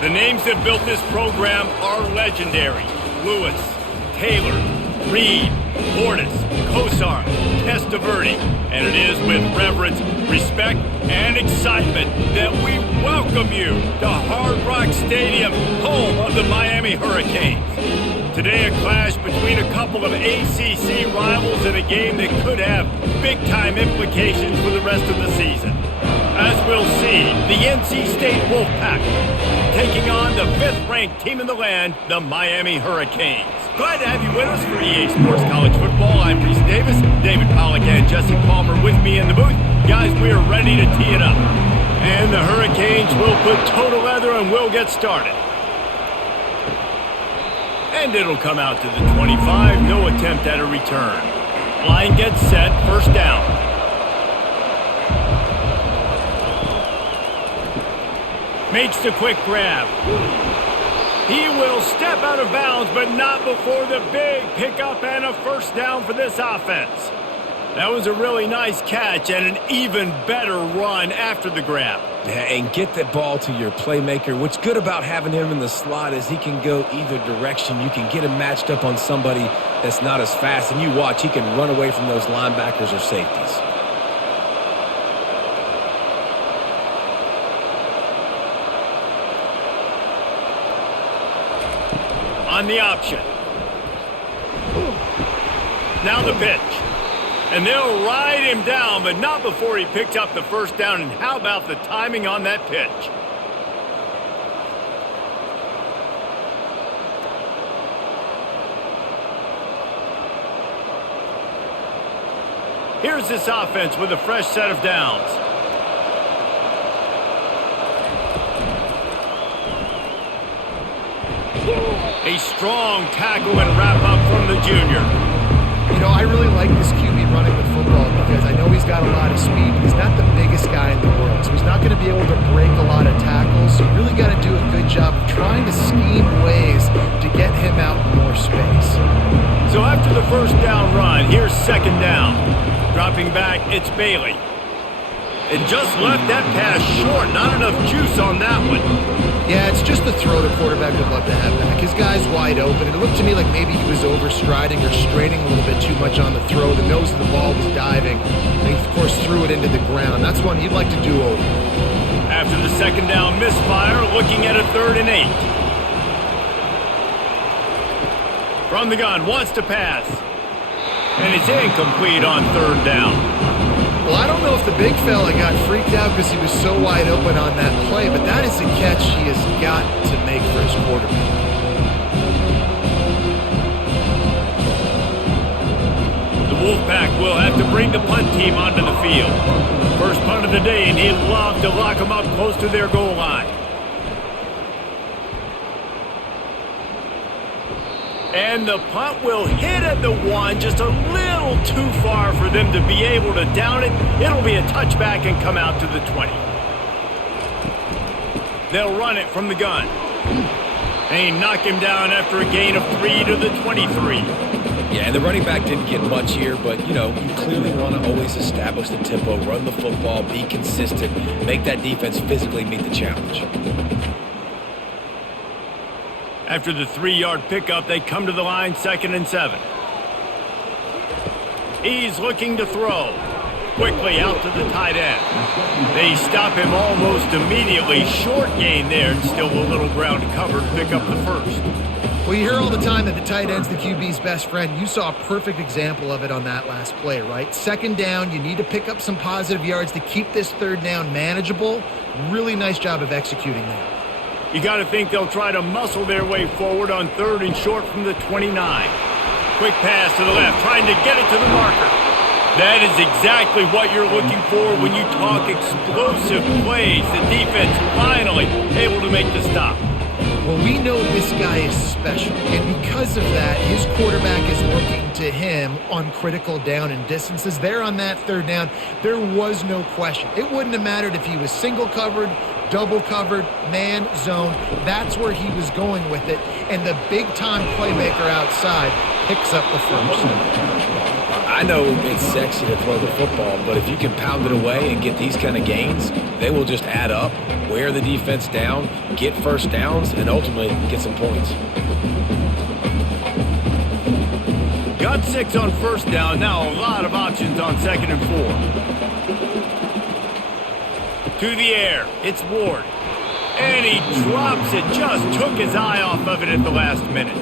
The names that built this program are legendary. Lewis, Taylor, Reed, Portis, Kosar, Testaverde. And it is with reverence, respect, and excitement that we welcome you to Hard Rock Stadium, home of the Miami Hurricanes. Today, a clash between a couple of ACC rivals in a game that could have big-time implications for the rest of the season. As we'll see, the NC State Wolfpack taking on the 5th-ranked team in the land, the Miami Hurricanes. Glad to have you with us for EA Sports College Football. I'm Reese Davis, David Pollack and Jesse Palmer with me in the booth. Guys, we're ready to tee it up. And the Hurricanes will put toe to leather and we'll get started. And it'll come out to the 25, no attempt at a return. Line gets set, first down. Makes the quick grab. He will step out of bounds, but not before the big pickup and a first down for this offense. That was a really nice catch and an even better run after the grab. Yeah, and get that ball to your playmaker. What's good about having him in the slot is he can go either direction. You can get him matched up on somebody that's not as fast, and you watch, he can run away from those linebackers or safeties. On the option. Now the pitch. And they'll ride him down, but not before he picks up the first down. And how about the timing on that pitch? Here's this offense with a fresh set of downs. A strong tackle and wrap up from the junior. You know, I really like this QB running the football because I know he's got a lot of speed. He's not the biggest guy in the world, so he's not going to be able to break a lot of tackles. So you really got to do a good job of trying to scheme ways to get him out in more space. So after the first down run, here's second down. Dropping back, it's Bailey. It just left that pass short. Not enough juice on that one. Yeah, it's just the throw the quarterback would love to have back. His guy's wide open. It looked to me like maybe he was overstriding or straining a little bit too much on the throw. The nose of the ball was diving. And he, of course, threw it into the ground. That's one he'd like to do over. After the second down misfire, looking at a 3rd and 8. From the gun, wants to pass. And it's incomplete on 3rd down. Well, I don't know if the big fella got freaked out because he was so wide open on that play, but that is a catch he has got to make for his quarterback. The Wolfpack will have to bring the punt team onto the field. First punt of the day, and he'd love to lock them up close to their goal line. And the punt will hit at the 1, just a little too far for them to be able to down it. It'll be a touchback and come out to the 20. They'll run it from the gun. They knock him down after a gain of 3 to the 23. Yeah, and the running back didn't get much here, but, you know, you clearly want to always establish the tempo, run the football, be consistent, make that defense physically meet the challenge. After the 3-yard pickup, they come to the line, 2nd and 7. He's looking to throw. Quickly out to the tight end. They stop him almost immediately. Short gain there, and still a little ground covered to pick up the first. Well, you hear all the time that the tight end's the QB's best friend. You saw a perfect example of it on that last play, right? 2nd down, you need to pick up some positive yards to keep this 3rd down manageable. Really nice job of executing that. You got to think they'll try to muscle their way forward on 3rd and short from the 29. Quick pass to the left, trying to get it to the marker. That is exactly what you're looking for when you talk explosive plays. The defense finally able to make the stop. Well, we know this guy is special, and because of that, his quarterback is looking to him on critical down and distances. There on that 3rd down, there was no question. It wouldn't have mattered if he was single covered, double covered, man, zone. That's where he was going with it, and the big-time playmaker outside picks up the first. I know it's sexy to throw the football, but if you can pound it away and get these kind of gains, they will just add up. wear the defense down, get first downs, and ultimately get some points. Got 6 on first down. Now a lot of options on 2nd and 4. To the air. It's Ward. And he drops it. Just took his eye off of it at the last minute.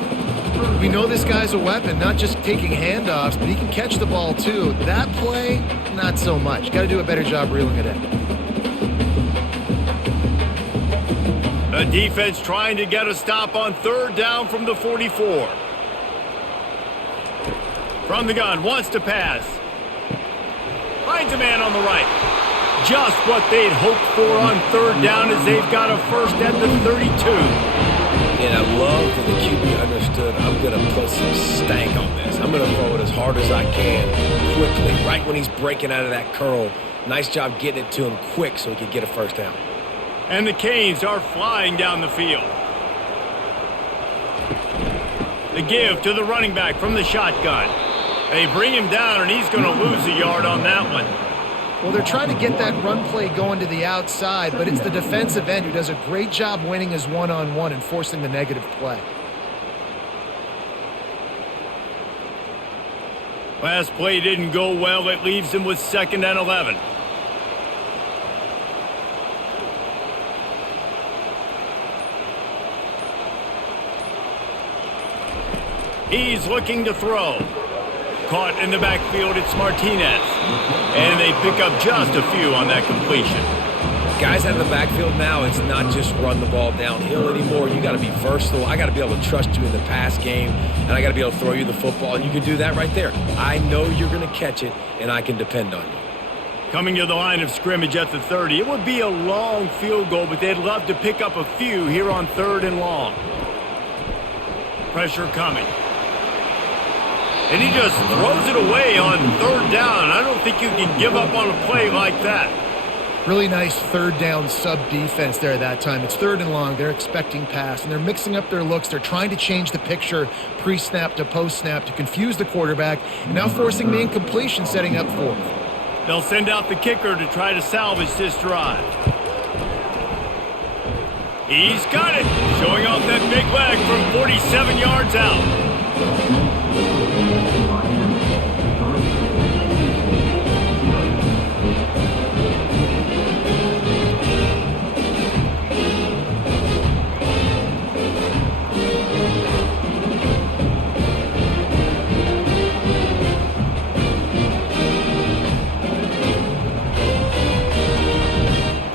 We know this guy's a weapon, not just taking handoffs, but he can catch the ball too. That play, not so much. Got to do a better job reeling it in. The defense trying to get a stop on 3rd down from the 44. From the gun, wants to pass. Finds a man on the right. Just what they'd hoped for on 3rd down as they've got a first at the 32. And I love that the QB understood, I'm going to put some stank on this. I'm going to throw it as hard as I can, quickly, right when he's breaking out of that curl. Nice job getting it to him quick so he could get a first down. And the Canes are flying down the field. The give to the running back from the shotgun. They bring him down, and he's going to lose a yard on that one. Well, they're trying to get that run play going to the outside, but it's the defensive end who does a great job winning his one-on-one and forcing the negative play. Last play didn't go well. It leaves him with 2nd and 11. He's looking to throw. Caught in the backfield, it's Martinez. And they pick up just a few on that completion. Guys out of the backfield now, it's not just run the ball downhill anymore. You got to be versatile. I got to be able to trust you in the pass game, and I got to be able to throw you the football, and you can do that right there. I know you're going to catch it, and I can depend on you. Coming to the line of scrimmage at the 30. It would be a long field goal, but they'd love to pick up a few here on 3rd and long. Pressure coming. And he just throws it away on 3rd down. I don't think you can give up on a play like that. Really nice 3rd down sub-defense there that time. It's 3rd and long. They're expecting pass, and they're mixing up their looks. They're trying to change the picture pre-snap to post-snap to confuse the quarterback, and now forcing the incompletion, setting up 4th. They'll send out the kicker to try to salvage this drive. He's got it. Showing off that big leg from 47 yards out.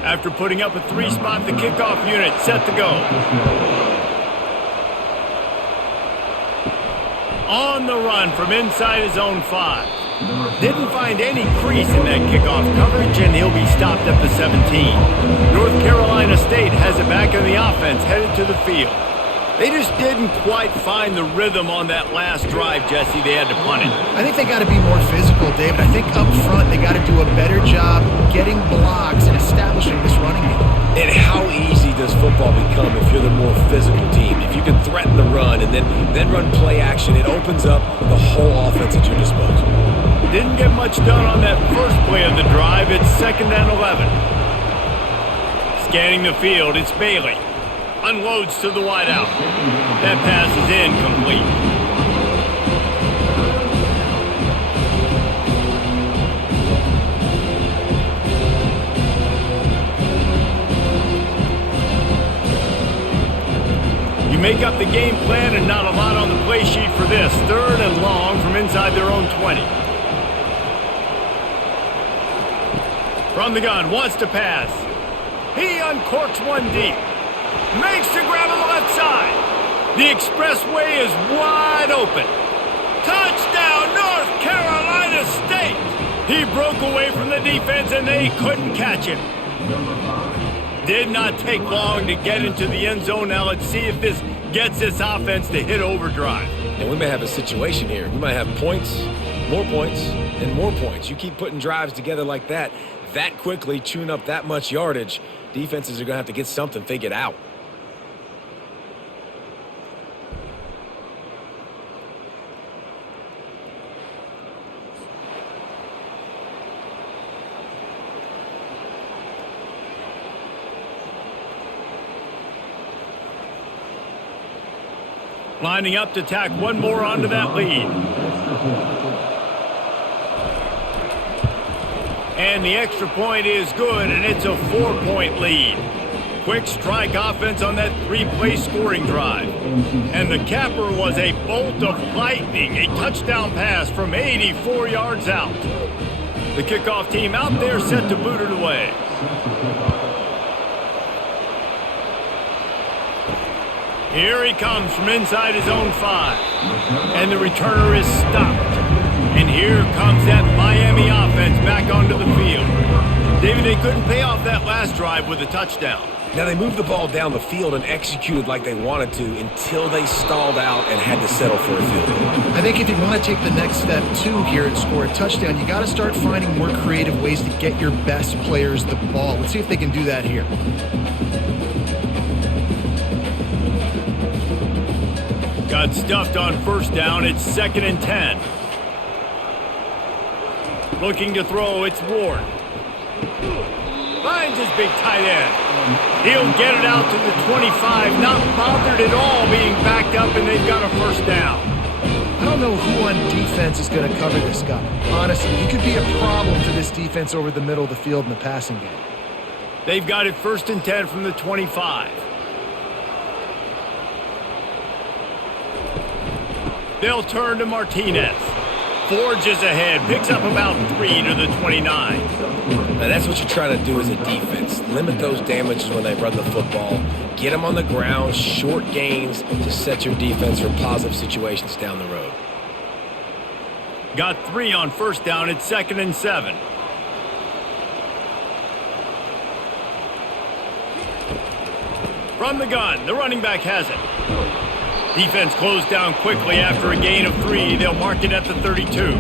After putting up a 3-spot, the kickoff unit set to go. On the run from inside his own 5. Didn't find any crease in that kickoff coverage, and he'll be stopped at the 17. North Carolina State has it back in the offense, headed to the field. They just didn't quite find the rhythm on that last drive, Jesse. They had to punt it. I think they got to be more physical, David. I think up front they got to do a better job getting blocks and establishing this running game. And how easy does football become if you're the more physical team? If you can threaten the run and then run play action, it opens up the whole offense at your disposal. Didn't get much done on that first play of the drive. It's 2nd and 11. Scanning the field, it's Bailey. Unloads to the wideout. That pass is incomplete. You make up the game plan and not a lot on the play sheet for this. 3rd and long from inside their own 20. From the gun, wants to pass. He uncorks one deep. Makes the grab on the left side. The expressway is wide open. Touchdown, North Carolina State! He broke away from the defense and they couldn't catch him. Did not take long to get into the end zone. Now let's see if this gets this offense to hit overdrive. And we may have a situation here. We might have points, and more points. You keep putting drives together like that quickly, chewing up that much yardage, defenses are going to have to get something figured out. Lining up to tack one more onto that lead. And the extra point is good, and it's a 4-point lead. Quick strike offense on that 3-play scoring drive. And the capper was a bolt of lightning, a touchdown pass from 84 yards out. The kickoff team out there set to boot it away. Here he comes from inside his own 5. And the returner is stopped. And here comes that Miami offense back onto the field. David, they couldn't pay off that last drive with a touchdown. Now, they moved the ball down the field and executed like they wanted to until they stalled out and had to settle for a field goal. I think if you want to take the next step, too, here and score a touchdown, you got to start finding more creative ways to get your best players the ball. Let's see if they can do that here. Got stuffed on first down. It's 2nd and 10. Looking to throw, it's Ward. Finds his big tight end. He'll get it out to the 25, not bothered at all being backed up, and they've got a first down. I don't know who on defense is going to cover this guy. Honestly, he could be a problem to this defense over the middle of the field in the passing game. They've got it 1st and 10 from the 25. They'll turn to Martinez. Forges ahead, picks up about 3 to the 29. Now, that's what you try to do as a defense. Limit those damages when they run the football. Get them on the ground, short gains to set your defense for positive situations down the road. Got 3 on first down. It's 2nd and 7. From the gun, the running back has it. Defense closed down quickly after a gain of 3. They'll mark it at the 32.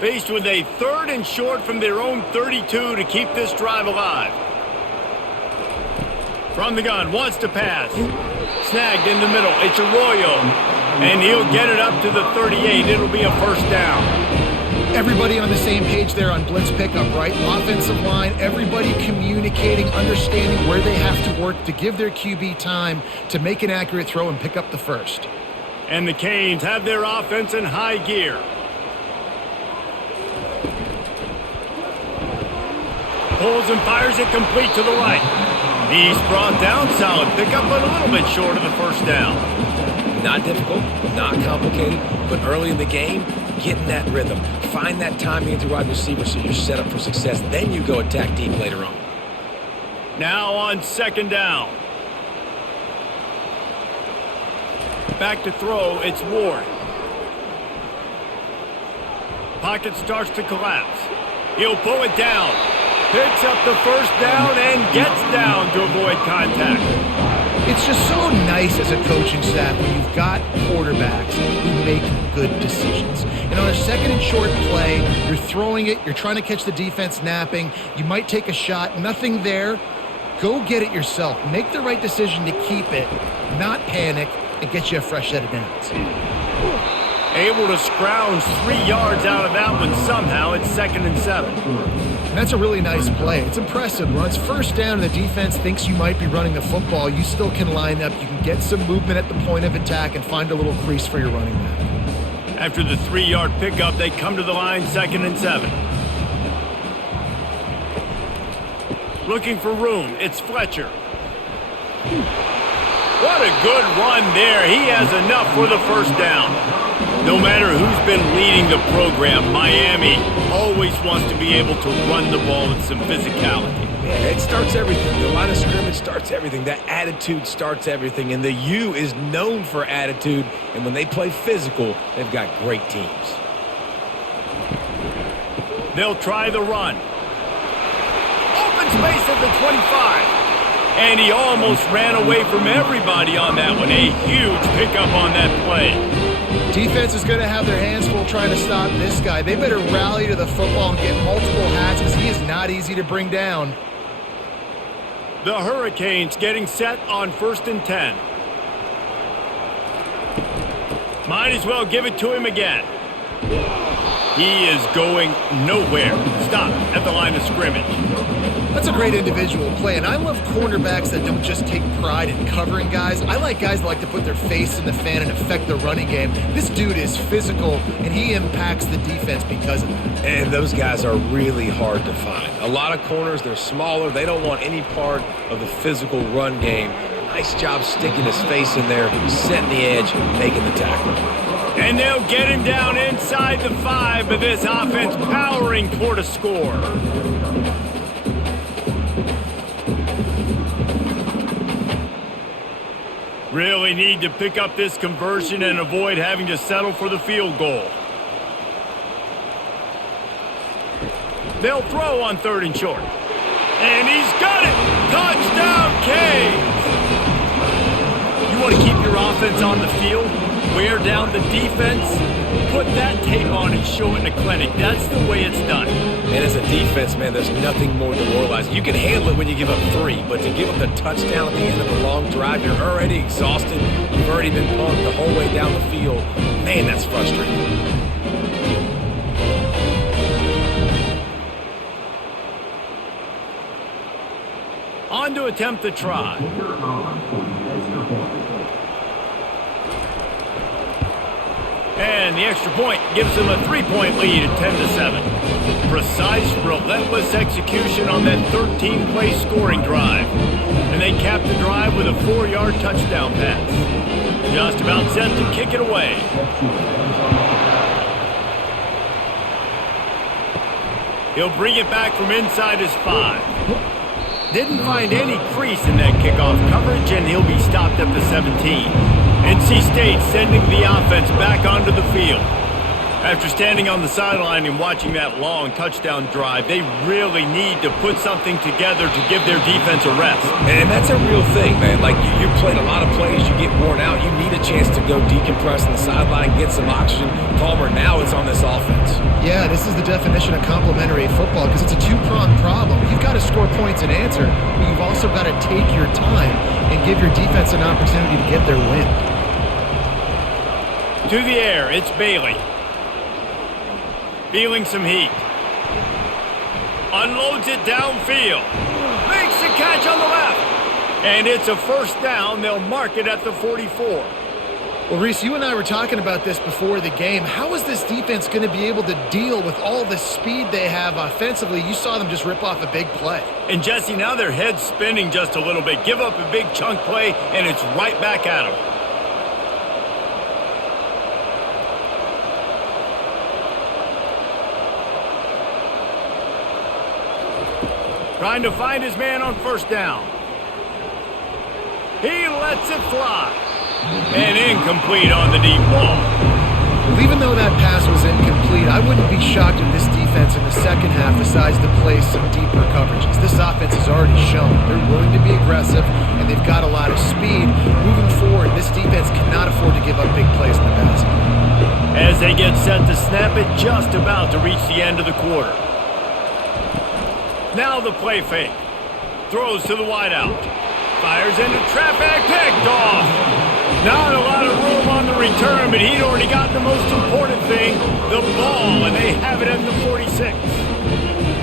Faced with a 3rd and short from their own 32 to keep this drive alive. From the gun, wants to pass. Snagged in the middle. It's Arroyo. And he'll get it up to the 38. It'll be a first down. Everybody on the same page there on blitz pickup, right? Offensive line, everybody communicating, understanding where they have to work to give their QB time to make an accurate throw and pick up the first. And the Canes have their offense in high gear. Pulls and fires it complete to the right. He's brought down, solid pickup, but a little bit short of the first down. Not difficult, not complicated, but early in the game, get in that rhythm. Find that timing at the wide receiver so you're set up for success. Then you go attack deep later on. Now on 2nd down. Back to throw, it's Ward. Pocket starts to collapse. He'll pull it down. Picks up the first down and gets down to avoid contact. It's just so nice as a coaching staff when you've got quarterbacks who make good decisions. And on a 2nd and short play, you're throwing it, you're trying to catch the defense napping, you might take a shot, nothing there. Go get it yourself. Make the right decision to keep it, not panic, and get you a fresh set of downs. Able to scrounge 3 yards out of that one somehow. It's 2nd and 7. And that's a really nice play. It's impressive. When it's first down and the defense thinks you might be running the football, you still can line up. You can get some movement at the point of attack and find a little crease for your running back. After the 3-yard pickup, they come to the line 2nd and 7. Looking for room. It's Fletcher. What a good run there. He has enough for the first down. No matter who's been leading the program, Miami always wants to be able to run the ball with some physicality. Yeah, it starts everything. The line of scrimmage starts everything. That attitude starts everything. And the U is known for attitude. And when they play physical, they've got great teams. They'll try the run. Open space at the 25. And he almost ran away from everybody on that one. A huge pickup on that play. Defense is going to have their hands full trying to stop this guy. They better rally to the football and get multiple hats because he is not easy to bring down. The Hurricanes getting set on 1st and 10. Might as well give it to him again. He is going nowhere. Stop at the line of scrimmage. That's a great individual play, and I love cornerbacks that don't just take pride in covering guys. I like guys that like to put their face in the fan and affect the running game. This dude is physical, and he impacts the defense because of that. And those guys are really hard to find. A lot of corners, they're smaller. They don't want any part of the physical run game. Nice job sticking his face in there, setting the edge, making the tackle. And they'll get him down inside the 5, but this offense powering toward a score. Really need to pick up this conversion and avoid having to settle for the field goal. They'll throw on 3rd and short. And he's got it! Touchdown, Canes! You want to keep your offense on the field? Wear down the defense? Put that tape on and show it in the clinic. That's the way it's done. And as a defense, man, there's nothing more demoralizing. You can handle it when you give up 3, but to give up the touchdown at the end of a long drive, you're already exhausted. You've already been punked the whole way down the field. Man, that's frustrating. On to attempt the try. And the extra point gives them a 3-point lead at 10-7. Precise, relentless execution on that 13-play scoring drive. And they cap the drive with a 4-yard touchdown pass. Just about set to kick it away. He'll bring it back from inside his 5. Didn't find any crease in that kickoff coverage, and he'll be stopped at the 17. NC State sending the offense back onto the field. After standing on the sideline and watching that long touchdown drive, they really need to put something together to give their defense a rest. And that's a real thing, man. Like, you played a lot of plays, you get worn out, you need a chance to go decompress on the sideline, get some oxygen. Palmer, now it's on this offense. Yeah, this is the definition of complementary football because it's a two-pronged problem. You've got to score points and answer, but you've also got to take your time and give your defense an opportunity to get their wind. To the air, it's Bailey. Feeling some heat. Unloads it downfield. Makes the catch on the left. And it's a first down. They'll mark it at the 44. Well, Reese, you and I were talking about this before the game. How is this defense going to be able to deal with all the speed they have offensively? You saw them just rip off a big play. And, Jesse, now their head's spinning just a little bit. Give up a big chunk play, and it's right back at them. Trying to find his man on first down. He lets it fly. And incomplete on the deep ball. Well, even though that pass was incomplete, I wouldn't be shocked if this defense in the second half decides to play some deeper coverages. This offense has already shown they're willing to be aggressive, and they've got a lot of speed. Moving forward, this defense cannot afford to give up big plays in the passing game. As they get set to snap it, just about to reach the end of the quarter. Now the play fake. Throws to the wideout. Fires into traffic. Picked off. Not a lot of room on the return, but he'd already got the most important thing, the ball, and they have it at the 46.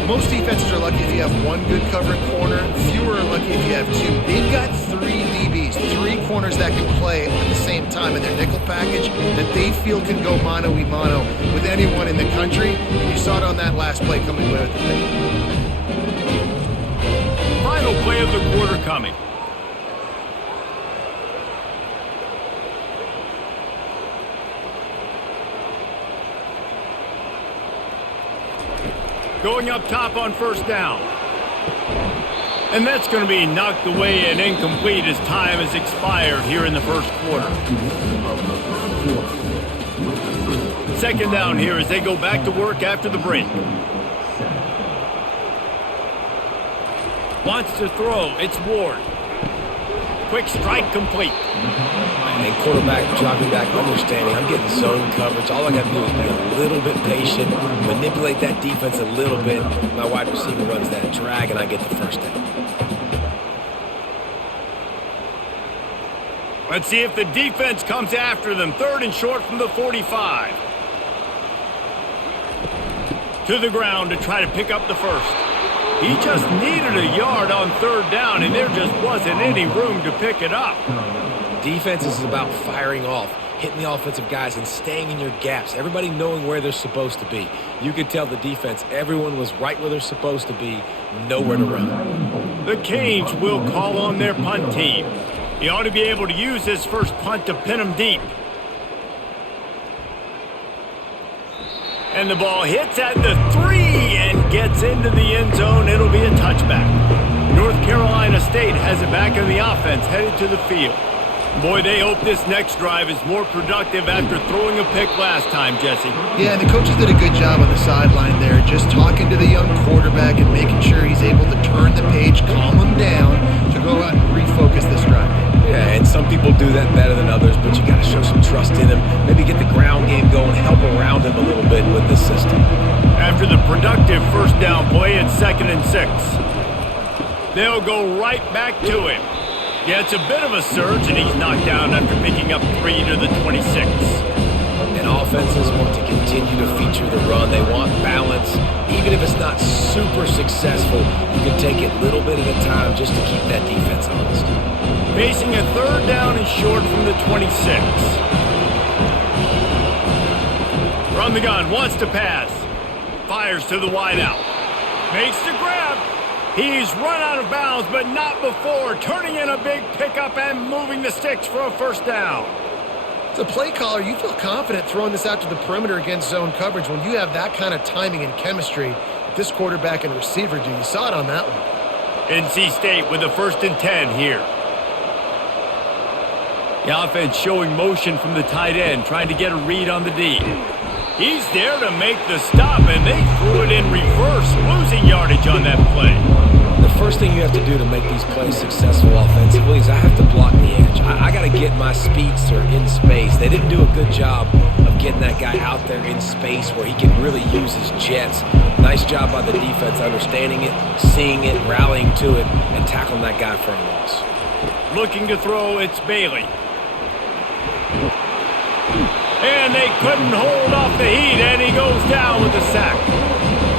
Most defenses are lucky if you have one good covering corner. Fewer are lucky if you have 2. They've got 3 DBs, 3 corners that can play at the same time in their nickel package that they feel can go mano-a-mano with anyone in the country. And you saw it on that last play coming away with the pick. Final play of the quarter coming. Going up top on first down. And that's going to be knocked away and incomplete as time has expired here in the first quarter. Second down here as they go back to work after the break. Wants to throw. It's Ward. Quick strike complete. And quarterback jogging back, understanding I'm getting zone coverage. All I got to do is be a little bit patient, manipulate that defense a little bit. My wide receiver runs that drag, and I get the first down. Let's see if the defense comes after them. 3rd and short from the 45. To the ground to try to pick up the first. He just needed a yard on third down, and there just wasn't any room to pick it up. Defense is about firing off, hitting the offensive guys, and staying in your gaps. Everybody knowing where they're supposed to be. You could tell the defense, everyone was right where they're supposed to be, nowhere to run. The Canes will call on their punt team. He ought to be able to use his first punt to pin him deep. And the ball hits at the 3 and gets into the end zone. It'll be a touchback. North Carolina State has it back in the offense, headed to the field. Boy, they hope this next drive is more productive after throwing a pick last time, Jesse. Yeah, and the coaches did a good job on the sideline there, just talking to the young quarterback and making sure he's able to turn the page, calm him down, to go out and refocus this drive. Yeah, and some people do that better than others, but you got to show some trust in him. Maybe get the ground game going, help around him a little bit with this system. After the productive first down play, it's 2nd and 6. They'll go right back to him. Yeah, it's a bit of a surge, and he's knocked down after picking up 3 to the 26. And offenses want to continue to feature the run. They want balance. Even if it's not super successful, you can take it little bit at a time just to keep that defense honest. Facing a 3rd down and short from the 26. From the gun, wants to pass. Fires to the wideout. Makes the grab. He's run out of bounds, but not before. Turning in a big pickup and moving the sticks for a 1st down. As a play caller, you feel confident throwing this out to the perimeter against zone coverage when you have that kind of timing and chemistry that this quarterback and receiver do. You saw it on that one. NC State with a 1st and 10 here. The offense showing motion from the tight end, trying to get a read on the D. He's there to make the stop, and they threw it in reverse, losing yardage on that play. The first thing you have to do to make these plays successful offensively is I have to block the edge. I got to get my speedster in space. They didn't do a good job of getting that guy out there in space where he can really use his jets. Nice job by the defense understanding it, seeing it, rallying to it, and tackling that guy for a loss. Looking to throw, it's Bailey. And they couldn't hold off the heat, and he goes down with a sack.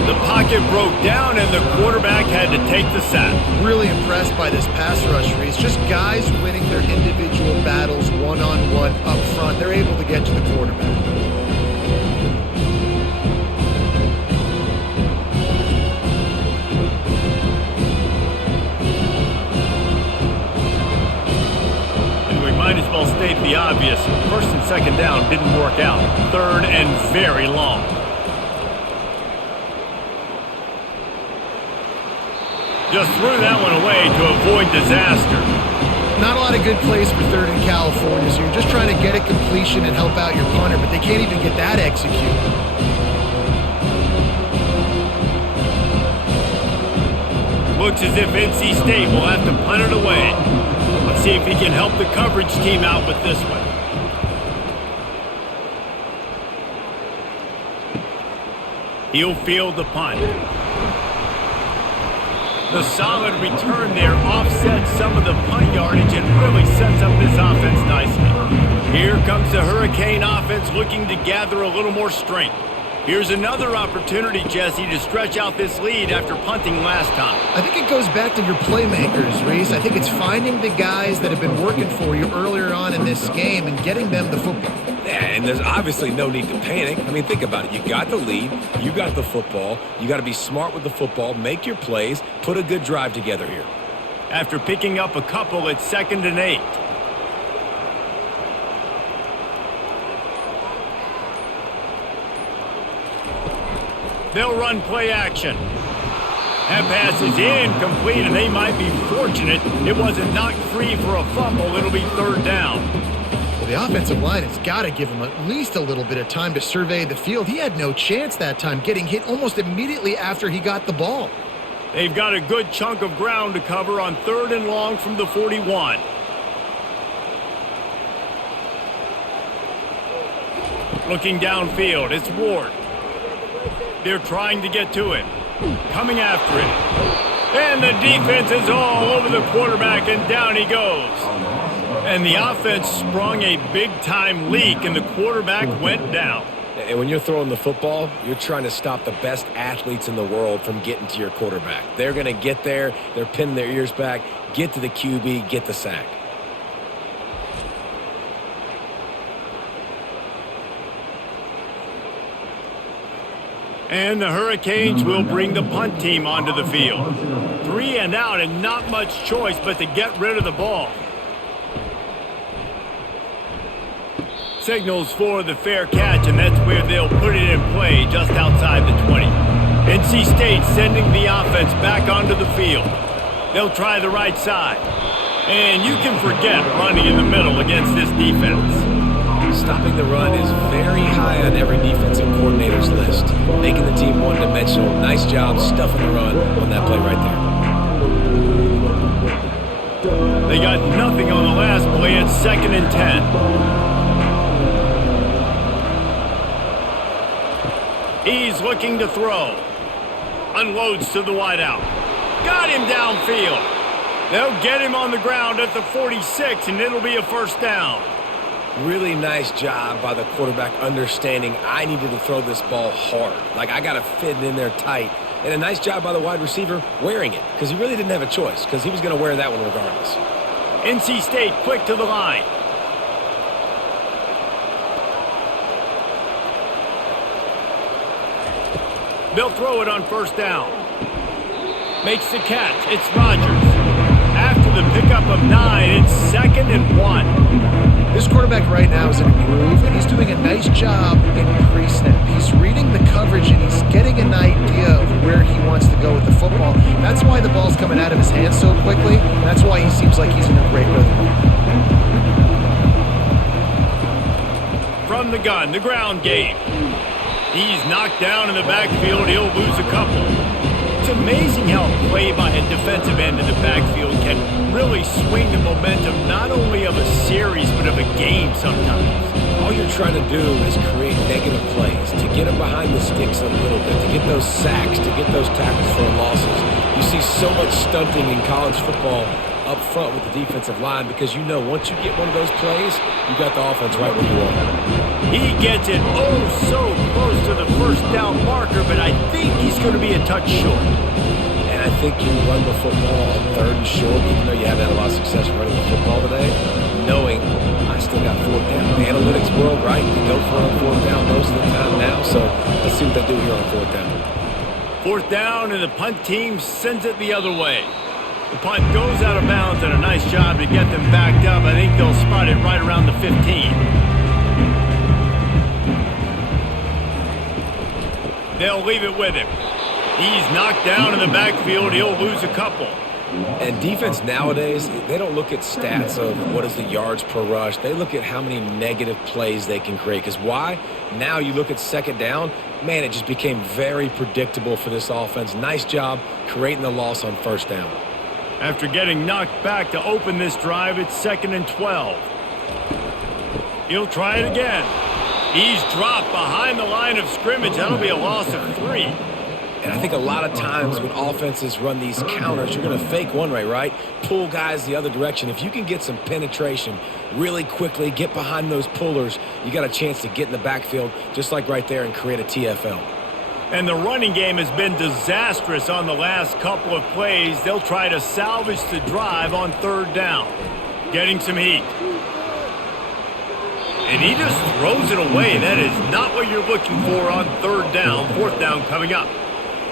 The pocket broke down, and the quarterback had to take the sack. Really impressed by this pass rush, Reese. Just guys winning their individual battles one-on-one up front. They're able to get to the quarterback. Might as well state the obvious. 1st and 2nd down didn't work out. 3rd and very long. Just threw that one away to avoid disaster. Not a lot of good plays for 3rd in California, so you're just trying to get a completion and help out your punter, but they can't even get that executed. Looks as if NC State will have to punt it away. Let's see if he can help the coverage team out with this one. He'll field the punt. The solid return there offsets some of the punt yardage and really sets up this offense nicely. Here comes the Hurricane offense looking to gather a little more strength. Here's another opportunity, Jesse, to stretch out this lead after punting last time. I think it goes back to your playmakers, Reese. I think it's finding the guys that have been working for you earlier on in this game and getting them the football. Yeah, and there's obviously no need to panic. I mean, think about it. You got the lead. You got the football. You got to be smart with the football, make your plays, put a good drive together here. After picking up a couple, it's 2nd and 8. They'll run play action. That pass is incomplete, and they might be fortunate it wasn't knocked free for a fumble. It'll be 3rd down. Well, the offensive line has got to give him at least a little bit of time to survey the field. He had no chance that time, getting hit almost immediately after he got the ball. They've got a good chunk of ground to cover on 3rd and long from the 41. Looking downfield, it's Ward. They're trying to get to him. Coming after him. And the defense is all over the quarterback, and down he goes. And the offense sprung a big-time leak, and the quarterback went down. And when you're throwing the football, you're trying to stop the best athletes in the world from getting to your quarterback. They're going to get there. They're pinning their ears back, get to the QB, get the sack. And the Hurricanes will bring the punt team onto the field. 3 and out, and not much choice but to get rid of the ball. Signals for the fair catch, and that's where they'll put it in play, just outside the 20. NC State sending the offense back onto the field. They'll try the right side. And you can forget running in the middle against this defense. Stopping the run is very high on every defensive coordinator's list. Making the team one-dimensional. Nice job stuffing the run on that play right there. They got nothing on the last play. It's 2nd and 10. He's looking to throw. Unloads to the wideout. Got him downfield. They'll get him on the ground at the 46, and it'll be a first down. Really nice job by the quarterback understanding I needed to throw this ball hard. Like, I got to fit it in there tight. And a nice job by the wide receiver wearing it, because he really didn't have a choice, because he was going to wear that one regardless. NC State quick to the line. They'll throw it on first down. Makes the catch. It's Rodgers. After the pickup of 9, it's 2nd and 1. This quarterback right now is in a groove, and he's doing a nice job in pre-snap. He's reading the coverage, and he's getting an idea of where he wants to go with the football. That's why the ball's coming out of his hands so quickly. That's why he seems like he's in a great rhythm. From the gun, the ground game. He's knocked down in the backfield. He'll lose a couple. It's amazing how a play by a defensive end in the backfield can really swing the momentum not only of a series but of a game sometimes. All you're trying to do is create negative plays, to get them behind the sticks a little bit, to get those sacks, to get those tackles for losses. You see so much stunting in college football up front with the defensive line because you know once you get one of those plays, you got the offense right where you want it. He gets it so close to the first down marker, but I think he's going to be a touch short. And I think you run the football on 3rd and short, even though you haven't had a lot of success running the football today, knowing I still got 4th down. The analytics world, right? You go for it on 4th down most of the time now, so let's see what they do here on 4th down. 4th down, and the punt team sends it the other way. The punt goes out of bounds, and a nice job to get them backed up. I think they'll spot it right around the 15. They'll leave it with him. He's knocked down in the backfield. He'll lose a couple. And defense nowadays, they don't look at stats of what is the yards per rush. They look at how many negative plays they can create. Because why? Now you look at 2nd down, man, it just became very predictable for this offense. Nice job creating the loss on 1st down. After getting knocked back to open this drive, it's 2nd and 12. He'll try it again. He's dropped behind the line of scrimmage. That'll be a loss of 3. And I think a lot of times when offenses run these counters, you're going to fake one way, right? Pull guys the other direction. If you can get some penetration really quickly, get behind those pullers, you got a chance to get in the backfield just like right there and create a TFL. And the running game has been disastrous on the last couple of plays. They'll try to salvage the drive on 3rd down. Getting some heat. And he just throws it away. That is not what you're looking for on 3rd down. 4th down coming up.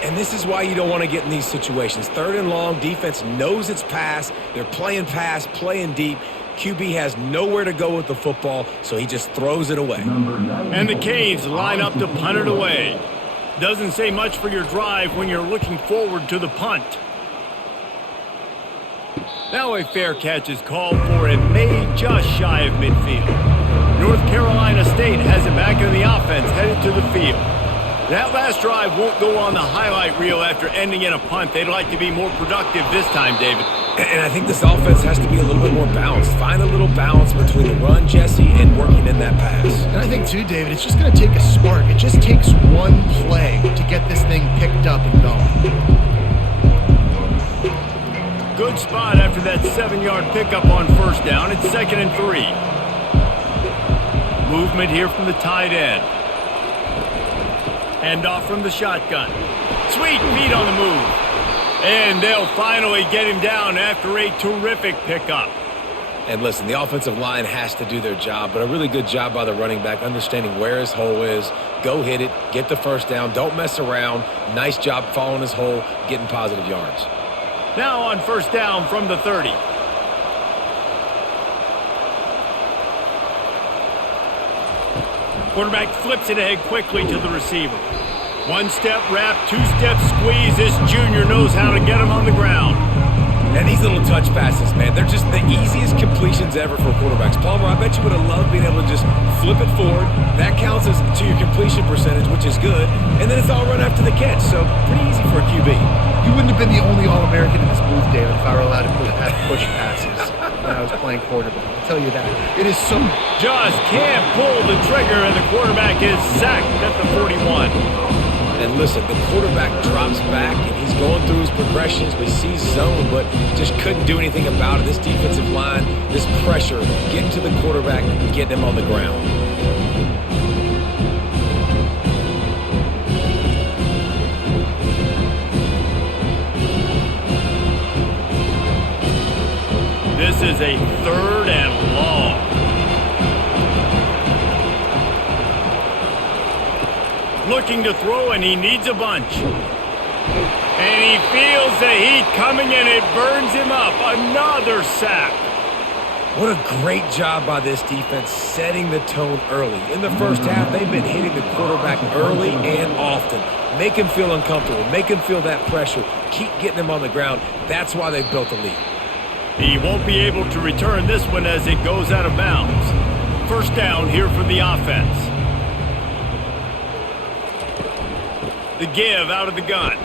And this is why you don't want to get in these situations. 3rd and long, defense knows it's pass. They're playing pass, playing deep. QB has nowhere to go with the football, so he just throws it away. And the Canes line up to punt it away. Doesn't say much for your drive when you're looking forward to the punt. Now a fair catch is called for and made just shy of midfield. North Carolina State has it back in the offense, headed to the field. That last drive won't go on the highlight reel after ending in a punt. They'd like to be more productive this time, David. And I think this offense has to be a little bit more balanced. Find a little balance between the run, Jesse, and working in that pass. And I think, too, David, it's just going to take a spark. It just takes one play to get this thing picked up and going. Good spot after that 7-yard pickup on 1st down. It's 2nd and 3. Movement here from the tight end. Hand off from the shotgun. Sweet feet on the move. And they'll finally get him down after a terrific pickup. And listen, the offensive line has to do their job, but a really good job by the running back understanding where his hole is. Go hit it, get the first down, don't mess around. Nice job following his hole, getting positive yards. Now on first down from the 30. Quarterback flips it ahead quickly to the receiver. One-step wrap, two-step squeeze. This junior knows how to get him on the ground. And these little touch passes, man, they're just the easiest completions ever for quarterbacks. Palmer, I bet you would have loved being able to just flip it forward. That counts as to your completion percentage, which is good. And then it's all run after the catch, so pretty easy for a QB. You wouldn't have been the only All-American in this booth, David, if I were allowed to have push passes when I was playing quarterback. I'll tell you that. It is so... Just can't pull the trigger, and the quarterback is sacked at the 41. And listen, the quarterback drops back, and he's going through his progressions. We see zone, but just couldn't do anything about it. This defensive line, this pressure, getting to the quarterback, getting him on the ground. This is a 3rd and long. Looking to throw, and he needs a bunch. And he feels the heat coming, and it burns him up. Another sack. What a great job by this defense setting the tone early. In the first half, they've been hitting the quarterback early and often. Make him feel uncomfortable. Make him feel that pressure. Keep getting him on the ground. That's why they've built a lead. He won't be able to return this one as it goes out of bounds. First down here for the offense. The give out of the gun.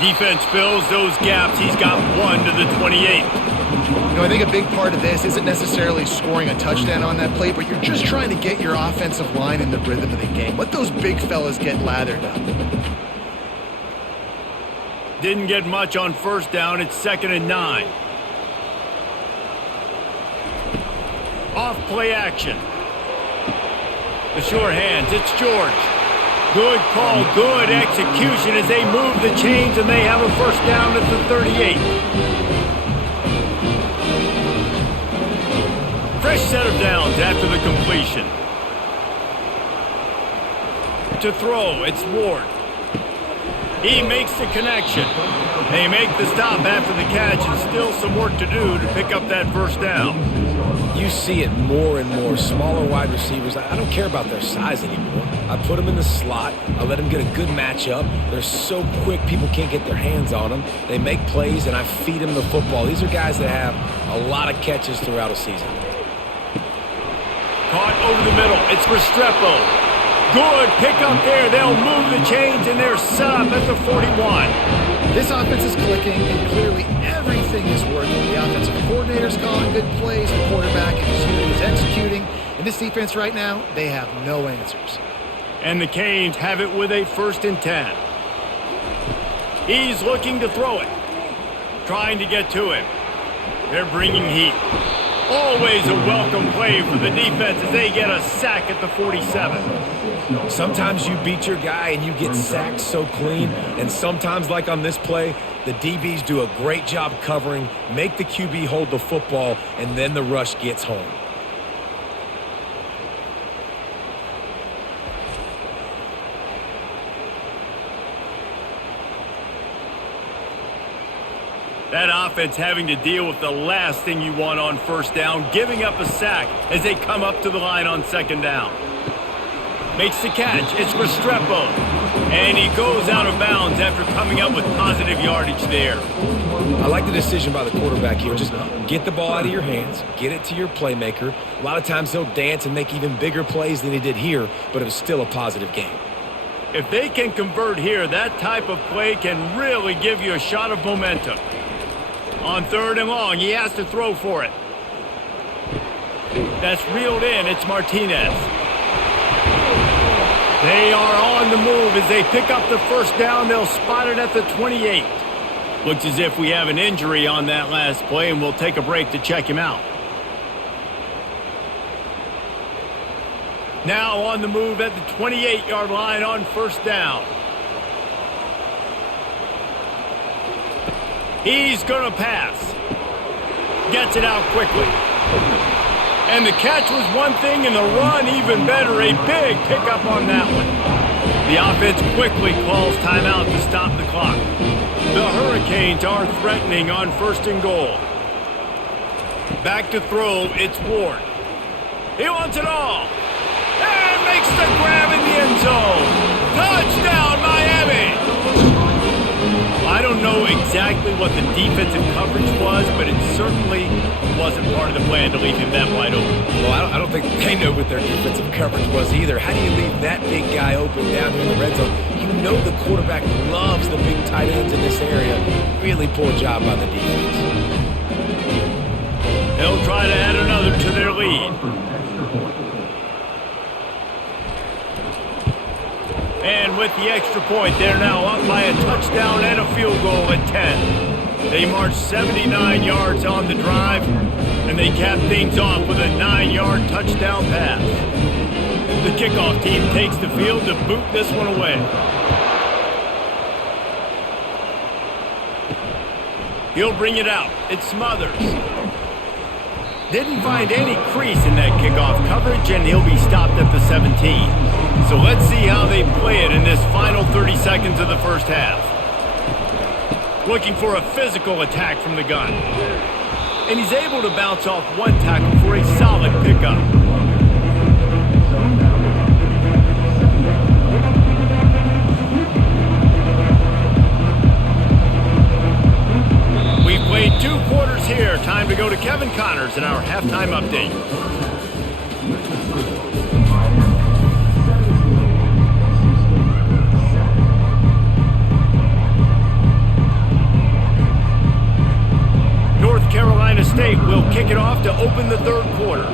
Defense fills those gaps. He's got one to the 28. You know, I think a big part of this isn't necessarily scoring a touchdown on that play, but you're just trying to get your offensive line in the rhythm of the game. Let those big fellas get lathered up. Didn't get much on first down. It's 2nd and 9. Off play action. The short hands. It's George. Good call, good execution as they move the chains, and they have a first down at the 38. Fresh set of downs after the completion. To throw, it's Ward. He makes the connection. They make the stop after the catch, and still some work to do to pick up that first down. You see it more and more. Smaller wide receivers, I don't care about their size anymore. I put them in the slot. I let them get a good matchup. They're so quick, people can't get their hands on them. They make plays, and I feed them the football. These are guys that have a lot of catches throughout a season. Caught over the middle. It's Restrepo. Good pickup there. They'll move the chains, and they're set up at the 41. This offense is clicking, and clearly everything is working. The offensive coordinator's calling good plays. The quarterback is executing. And this defense right now, they have no answers. And the Canes have it with a 1st and 10. He's looking to throw it. Trying to get to him. They're bringing heat. Always a welcome play for the defense as they get a sack at the 47. Sometimes you beat your guy and you get sacked so clean, and sometimes, like on this play, the DBs do a great job covering, make the QB hold the football, and then the rush gets home. That offense having to deal with the last thing you want on first down, giving up a sack as they come up to the line on 2nd down. Makes the catch. It's Restrepo. And he goes out of bounds after coming up with positive yardage there. I like the decision by the quarterback here. Just get the ball out of your hands, get it to your playmaker. A lot of times he'll dance and make even bigger plays than he did here, but it was still a positive game. If they can convert here, that type of play can really give you a shot of momentum. On 3rd and long, he has to throw for it. That's reeled in. It's Martinez. They are on the move as they pick up the first down. They'll spot it at the 28. Looks as if we have an injury on that last play, and we'll take a break to check him out. Now on the move at the 28-yard line on first down. He's going to pass. Gets it out quickly. And the catch was one thing and the run even better. A big pickup on that one. The offense quickly calls timeout to stop the clock. The Hurricanes are threatening on first and goal. Back to throw, it's Ward. He wants it all. And makes the grab in the end zone. Touchdown, Miami! I don't know exactly what the defensive coverage was, but it certainly wasn't part of the plan to leave him that wide open. Well, I don't think they know what their defensive coverage was either. How do you leave that big guy open down here in the red zone? You know the quarterback loves the big tight ends in this area. Really poor job by the defense. They'll try to add another to their lead. And with the extra point, they're now up by a touchdown and a field goal at 10. They march 79 yards on the drive, and they cap things off with a 9-yard touchdown pass. The kickoff team takes the field to boot this one away. He'll bring it out. It's Smothers. Didn't find any crease in that kickoff coverage, and he'll be stopped at the 17. So let's see how they play it in this final 30 seconds of the first half. Looking for a physical attack from the gun. And he's able to bounce off one tackle for a solid pickup. We've played 2 quarters here. Time to go to Kevin Connors in our halftime update. North Carolina State will kick it off to open the third quarter.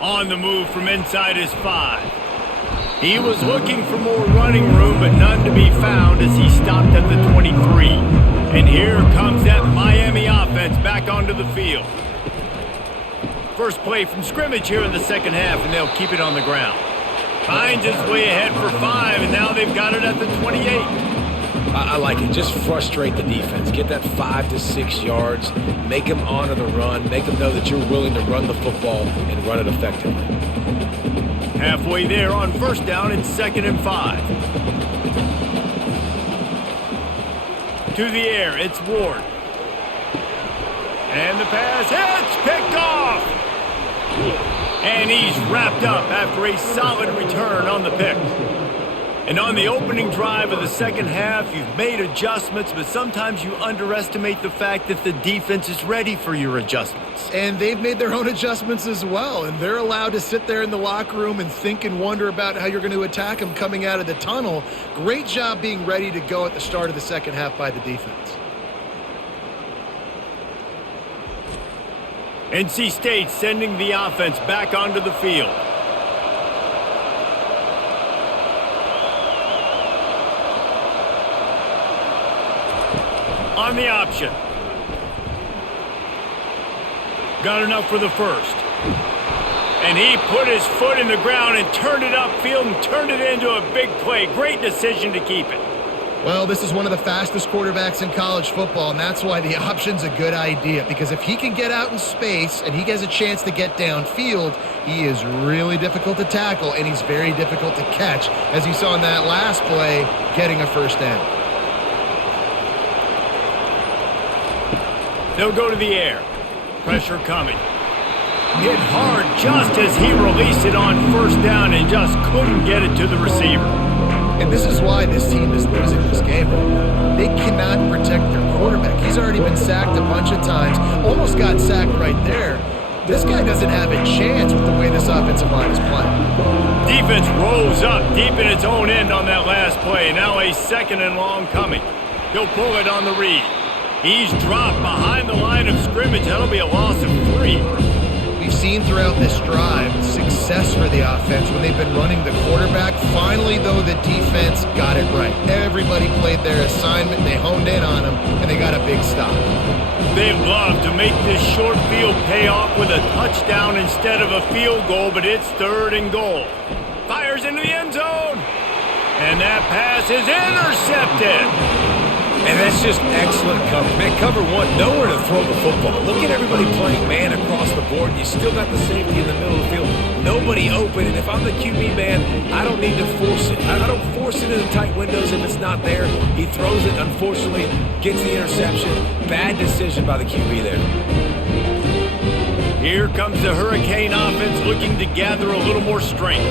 On the move from inside his 5. He was looking for more running room, but none to be found as he stopped at the 23. And here comes that Miami offense back onto the field. First play from scrimmage here in the second half, and they'll keep it on the ground. Finds his way ahead for 5, and now they've got it at the 28. I like it. Just frustrate the defense. Get that 5 to 6 yards. Make them honor the run. Make them know that you're willing to run the football and run it effectively. Halfway there on first down, it's 2nd and 5. To the air, it's Ward. And the pass hits, picked off. And he's wrapped up after a solid return on the pick. And on the opening drive of the second half, you've made adjustments, but sometimes you underestimate the fact that the defense is ready for your adjustments. And they've made their own adjustments as well, and they're allowed to sit there in the locker room and think and wonder about how you're going to attack them coming out of the tunnel. Great job being ready to go at the start of the second half by the defense. NC State sending the offense back onto the field. On the option. Got enough for the first. And he put his foot in the ground and turned it upfield and turned it into a big play. Great decision to keep it. Well, this is one of the fastest quarterbacks in college football, and that's why the option's a good idea. Because if he can get out in space and he has a chance to get downfield, he is really difficult to tackle, and he's very difficult to catch, as you saw in that last play, getting a first down. They'll go to the air. Pressure coming. Hit hard just as he released it on first down and just couldn't get it to the receiver. And this is why this team is losing this game. They cannot protect their quarterback. He's already been sacked a bunch of times. Almost got sacked right there. This guy doesn't have a chance with the way this offensive line is playing. Defense rolls up deep in its own end on that last play. Now a 2nd and long coming. He'll pull it on the read. He's dropped behind the line of scrimmage. That'll be a loss of 3. We've seen throughout this drive success for the offense when they've been running the quarterback. Finally, though, the defense got it right. Everybody played their assignment. They honed in on him, and they got a big stop. they'd love to make this short field pay off with a touchdown instead of a field goal, but it's 3rd and goal. Fires into the end zone. And that pass is intercepted. And that's just excellent cover. Man, cover one, nowhere to throw the football. Look at everybody playing man across the board. You still got the safety in the middle of the field. Nobody open. And if I'm the QB man, I don't need to force it. I don't force it into tight windows if it's not there. He throws it, unfortunately, gets the interception. Bad decision by the QB there. Here comes the Hurricane offense looking to gather a little more strength.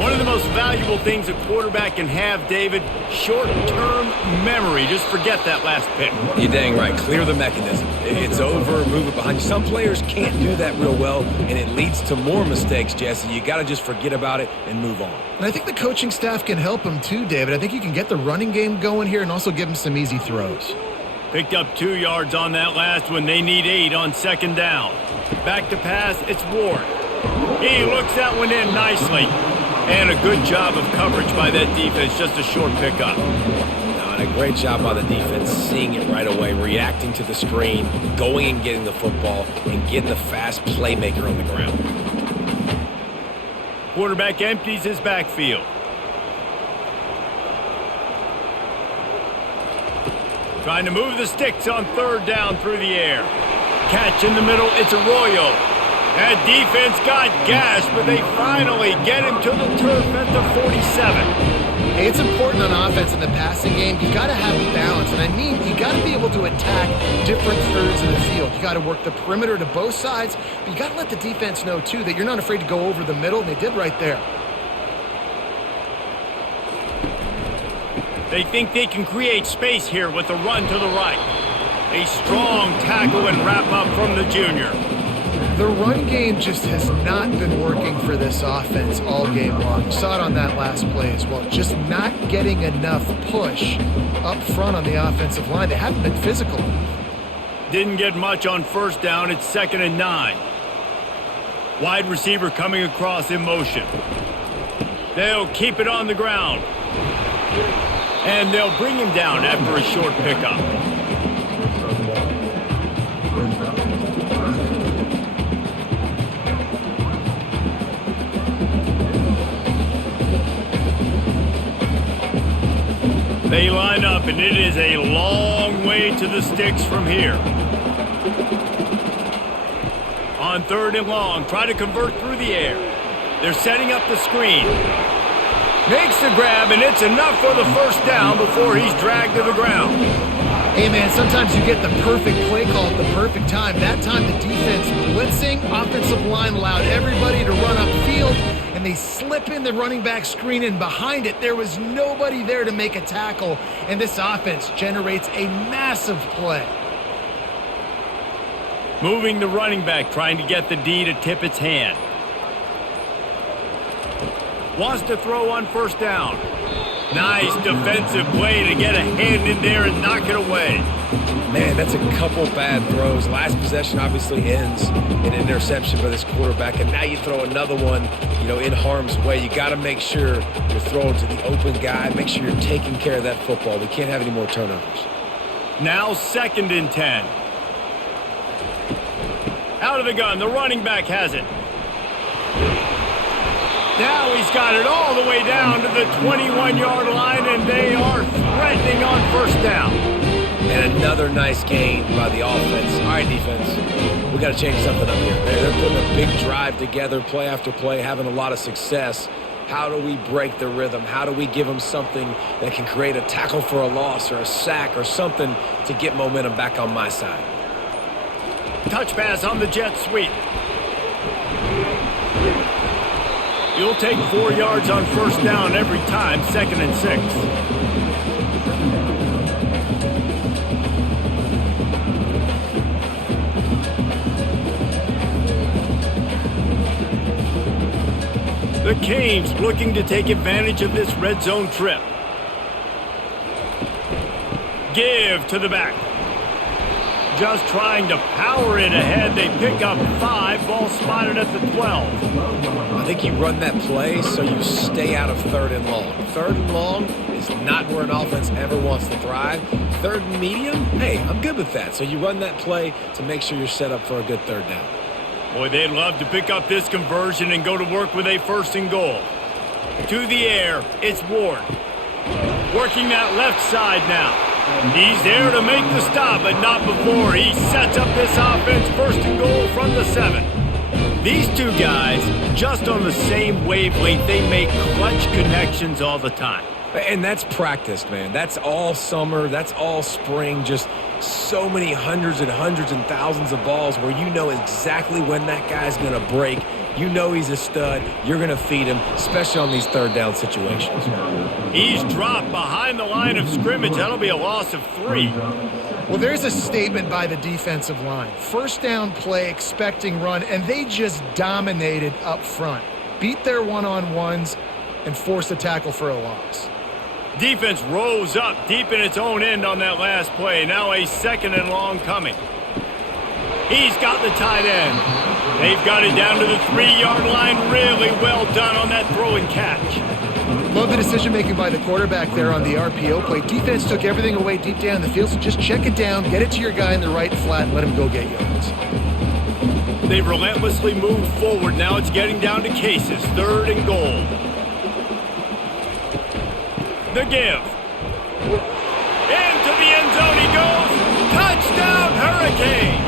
One of the most valuable things a quarterback can have, David, short-term memory. Just forget that last pick. You're dang right. Clear the mechanism. It's over. Move it behind you. Some players can't do that real well, and it leads to more mistakes, Jesse. You got to just forget about it and move on. And I think the coaching staff can help him too, David. I think you can get the running game going here and also give him some easy throws. Picked up 2 yards on that last one. They need 8 on 2nd down. Back to pass, it's Ward. He looks that one in nicely. And a good job of coverage by that defense, just a short pickup. And a great job by the defense, seeing it right away, reacting to the screen, going and getting the football, and getting the fast playmaker on the ground. Quarterback empties his backfield. Trying to move the sticks on 3rd down through the air. Catch in the middle, it's Arroyo. That defense got gashed, but they finally get him to the turf at the 47. Hey, it's important on offense in the passing game. You got to have balance, and I mean you got to be able to attack different thirds of the field. You got to work the perimeter to both sides, but you got to let the defense know too that you're not afraid to go over the middle, and they did right there. They think they can create space here with a run to the right. A strong tackle and wrap up from the junior. The run game just has not been working for this offense all game long. You saw it on that last play as well. Just not getting enough push up front on the offensive line. They haven't been physical. Didn't get much on 1st down. It's 2nd and 9. Wide receiver coming across in motion. They'll keep it on the ground. And they'll bring him down after a short pickup. They line up, and it is a long way to the sticks from here. On 3rd and long, try to convert through the air. They're setting up the screen. Makes the grab, and it's enough for the 1st down before he's dragged to the ground. Hey, man, sometimes you get the perfect play call at the perfect time. That time the defense blitzing, offensive line allowed everybody to run upfield, and they slip in the running back screen, and behind it there was nobody there to make a tackle, and this offense generates a massive play. Moving the running back, trying to get the D to tip its hand. Wants to throw on 1st down. Nice defensive play to get a hand in there and knock it away. Man, that's a couple bad throws. Last possession obviously ends in an interception by this quarterback, and now you throw another one, in harm's way. You got to make sure you're throwing to the open guy. Make sure you're taking care of that football. We can't have any more turnovers. Now 2nd and 10. Out of the gun, the running back has it. Now he's got it all the way down to the 21-yard line, and they are threatening on 1st down. And another nice gain by the offense. All right, defense, we got to change something up here. They're putting a big drive together, play after play, having a lot of success. How do we break the rhythm? How do we give them something that can create a tackle for a loss or a sack or something to get momentum back on my side? Touch pass on the jet sweep. You'll take 4 yards on 1st down every time, 2nd and 6. The Canes looking to take advantage of this red zone trip. Give to the back. Just trying to power it ahead. They pick up 5. Ball spotted at the 12. I think you run that play so you stay out of 3rd and long. 3rd and long is not where an offense ever wants to thrive. third and medium, hey, I'm good with that. So you run that play to make sure you're set up for a good third down. Boy, they'd love to pick up this conversion and go to work with a first and goal. To the air, it's Ward. Working that left side now. He's there to make the stop, but not before he sets up this offense first and goal from the 7. These two guys, just on the same wavelength, they make clutch connections all the time. And that's practiced, man. That's all summer. That's all spring. Just so many hundreds and thousands of balls where you know exactly when that guy's going to break. You know he's a stud. You're going to feed him, especially on these third down situations. He's dropped behind the line of scrimmage. That'll be a loss of 3. Well, there's a statement by the defensive line. First down play, expecting run, and they just dominated up front. Beat their one-on-ones and forced a tackle for a loss. Defense rose up deep in its own end on that last play. Now a 2nd and long coming. He's got the tight end. They've got it down to the 3-yard line. Really well done on that throw and catch. Love the decision-making by the quarterback there on the RPO play. Defense took everything away deep down the field, so just check it down, get it to your guy in the right flat, and let him go get yards. They've relentlessly moved forward. Now it's getting down to cases. 3rd and goal. The give. Into the end zone he goes. Touchdown, Hurricane.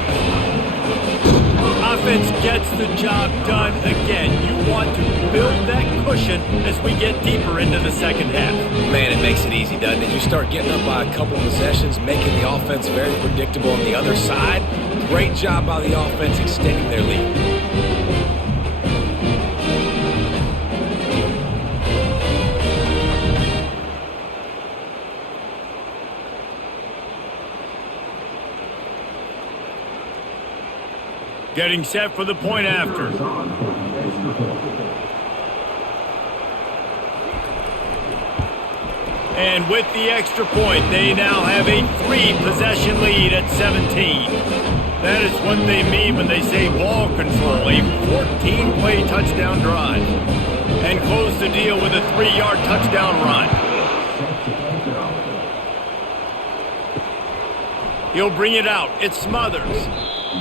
Offense gets the job done again. You want to build that cushion as we get deeper into the second half. Man, it makes it easy, doesn't it? You start getting up by a couple possessions, making the offense very predictable on the other side. Great job by the offense extending their lead. Getting set for the point after. And with the extra point, they now have a 3-possession lead at 17. That is what they mean when they say ball control, a 14-play touchdown drive. And close the deal with a 3-yard touchdown run. He'll bring it out. It's Smothers.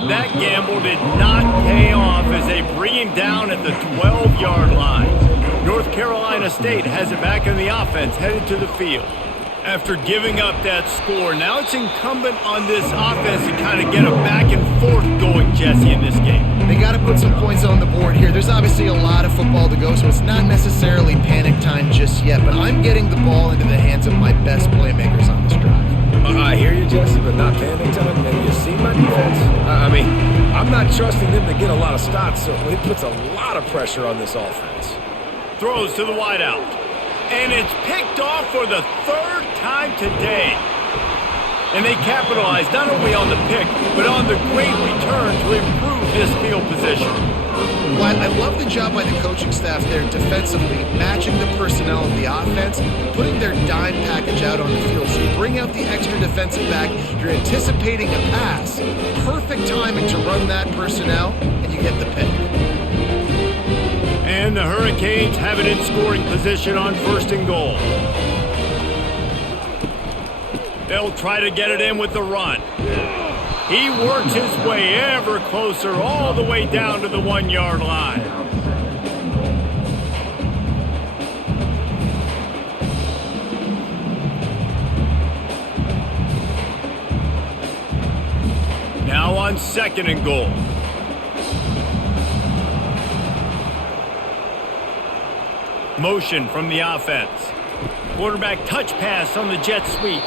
That gamble did not pay off as they bring him down at the 12-yard line. North Carolina State has it back in the offense, headed to the field. After giving up that score, now it's incumbent on this offense to kind of get a back and forth going, Jesse, in this game. They got to put some points on the board here. There's obviously a lot of football to go, so it's not necessarily panic time just yet, but I'm getting the ball into the hands of my best playmakers on this drive. I hear you, Jesse, but not panic time. And you see my defense? I'm not trusting them to get a lot of stops, so it puts a lot of pressure on this offense. Throws to the wideout. And it's picked off for the 3rd time today. And they capitalize not only on the pick, but on the great return to improve this field position. Well, I love the job by the coaching staff there defensively, matching the personnel of the offense, putting their dime package out on the field. So you bring out the extra defensive back, you're anticipating a pass, perfect timing to run that personnel, and you get the pick. And the Hurricanes have it in scoring position on 1st and goal. They'll try to get it in with the run. He works his way ever closer all the way down to the 1-yard line. Now on 2nd and goal. Motion from the offense. Quarterback touch pass on the jet sweep.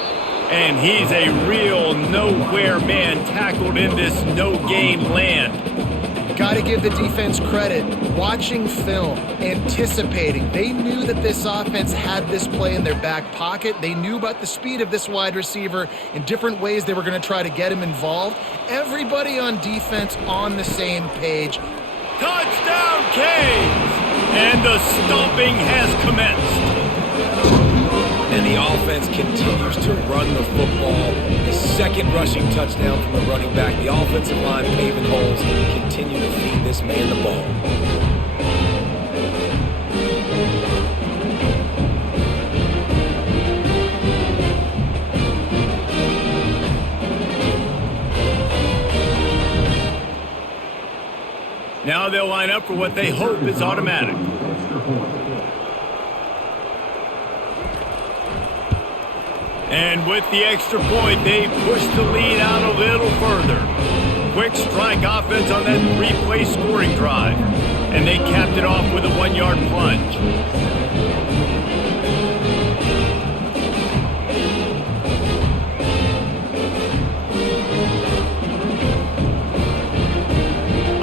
And he's a real nowhere man tackled in this no-gain land. Got to give the defense credit. Watching film, anticipating. They knew that this offense had this play in their back pocket. They knew about the speed of this wide receiver in different ways they were going to try to get him involved. Everybody on defense on the same page. Touchdown, Canes! And the stomping has commenced. And the offense continues to run the football. The 2nd rushing touchdown from the running back. The offensive line paving holes. Continue to feed this man the ball. Now they'll line up for what they hope is automatic. And with the extra point, they push the lead out a little further. Quick strike offense on that 3-play scoring drive. And they capped it off with a 1-yard plunge.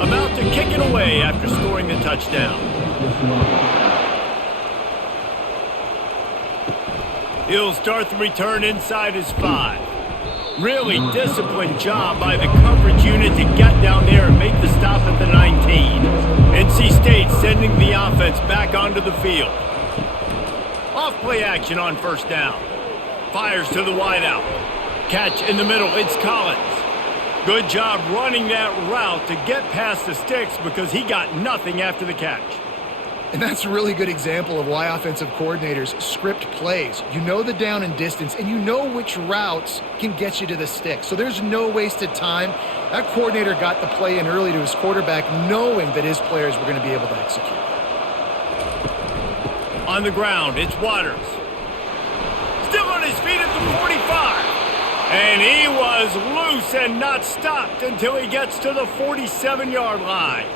About to kick it away after scoring the touchdown. He'll start the return inside his 5. Really disciplined job by the coverage unit to get down there and make the stop at the 19. NC State sending the offense back onto the field. Off-play action on first down. Fires to the wideout. Catch in the middle, it's Collins. Good job running that route to get past the sticks because he got nothing after the catch. And that's a really good example of why offensive coordinators script plays. You know the down and distance, and you know which routes can get you to the stick. So there's no wasted time. That coordinator got the play in early to his quarterback, knowing that his players were going to be able to execute. On the ground, it's Waters. Still on his feet at the 45. And he was loose and not stopped until he gets to the 47-yard line.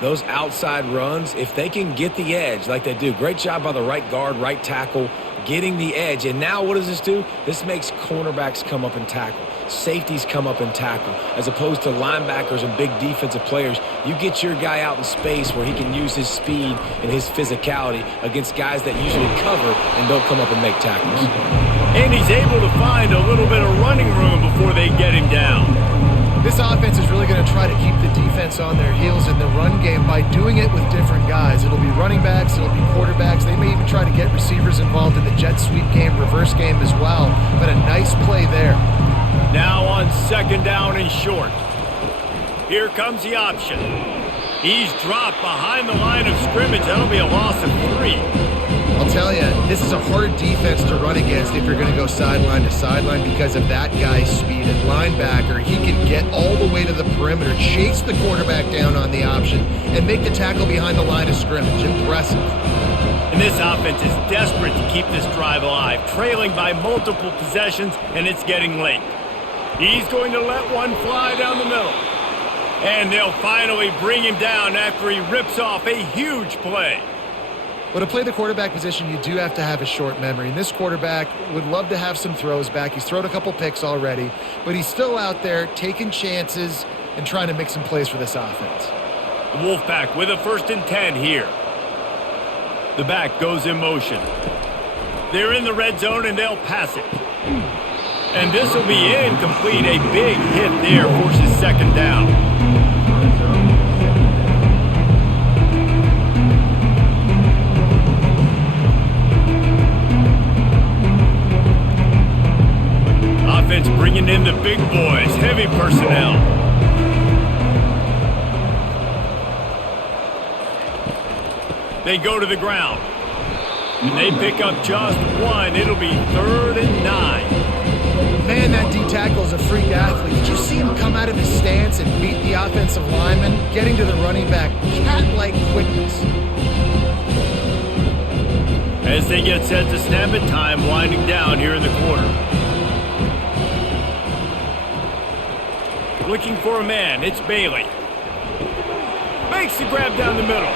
Those outside runs, if they can get the edge like they do, great job by the right guard, right tackle, getting the edge. And now what does this do? This makes cornerbacks come up and tackle. Safeties come up and tackle. As opposed to linebackers and big defensive players, you get your guy out in space where he can use his speed and his physicality against guys that usually cover and don't come up and make tackles. And he's able to find a little bit of running room before they get him down. This offense is really going to try to keep the defense on their heels in the run game by doing it with different guys. It'll be running backs, it'll be quarterbacks. They may even try to get receivers involved in the jet sweep game, reverse game as well. But a nice play there. Now on second down and short. Here comes the option. He's dropped behind the line of scrimmage. That'll be a loss of 3. I'll tell you, this is a hard defense to run against if you're going to go sideline to sideline because of that guy's speed. At linebacker, he can get all the way to the perimeter, chase the quarterback down on the option, and make the tackle behind the line of scrimmage. Impressive. And this offense is desperate to keep this drive alive, trailing by multiple possessions, and it's getting late. He's going to let one fly down the middle. And they'll finally bring him down after he rips off a huge play. Well, to play the quarterback position, you do have to have a short memory. And this quarterback would love to have some throws back. He's thrown a couple picks already, but he's still out there taking chances and trying to make some plays for this offense. The Wolfpack with a 1st and 10 here. The back goes in motion. They're in the red zone, and they'll pass it. And this will be incomplete. A big hit there forces second down. Offense bringing in the big boys, heavy personnel. They go to the ground. And they pick up just 1. It'll be 3rd and 9. Man, that D tackle is a freak athlete. Did you see him come out of his stance and beat the offensive lineman, getting to the running back? Cat-like quickness. As they get set to snap it, time winding down here in the quarter. Looking for a man, it's Bailey. Makes the grab down the middle.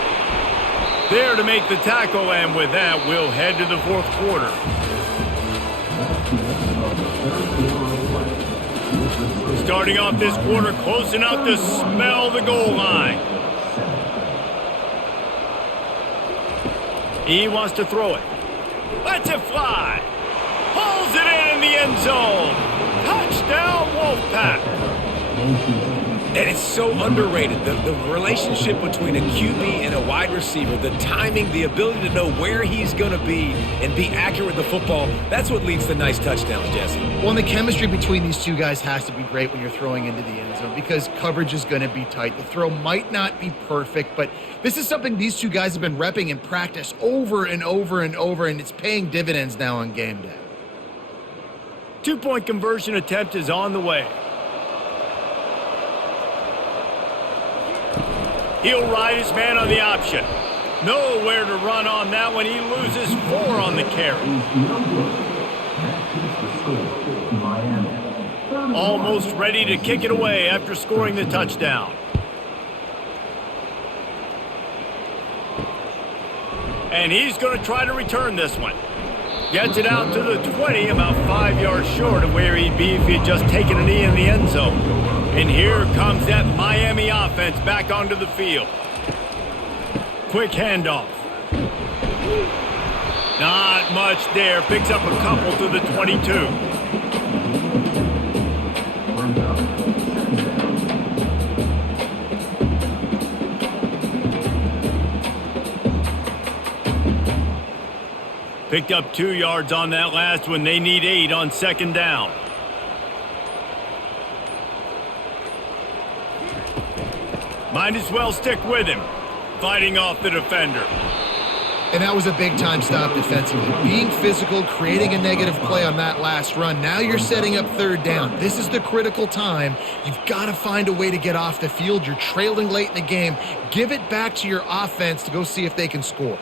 There to make the tackle, and with that, we'll head to the 4th quarter. Starting off this quarter, close enough to smell the goal line. He wants to throw it. Lets it fly. Pulls it in the end zone. Touchdown, Wolfpack. And it's so underrated, the relationship between a QB and a wide receiver, the timing, the ability to know where he's going to be and be accurate with the football, that's what leads to nice touchdowns, Jesse. Well, and the chemistry between these two guys has to be great when you're throwing into the end zone because coverage is going to be tight. The throw might not be perfect, but this is something these two guys have been repping in practice over and over and over, and it's paying dividends now on game day. 2-point conversion attempt is on the way. He'll ride his man on the option. Nowhere to run on that one. He loses 4 on the carry. Almost ready to kick it away after scoring the touchdown. And he's going to try to return this one. Gets it out to the 20, about 5 yards short of where he'd be if he'd just taken a knee in the end zone. And here comes that Miami offense back onto the field. Quick handoff. Not much there. Picks up a couple to the 22. Picked up 2 yards on that last one. They need 8 on second down. Might as well stick with him. Fighting off the defender. And that was a big-time stop defensively. Being physical, creating a negative play on that last run. Now you're setting up third down. This is the critical time. You've got to find a way to get off the field. You're trailing late in the game. Give it back to your offense to go see if they can score.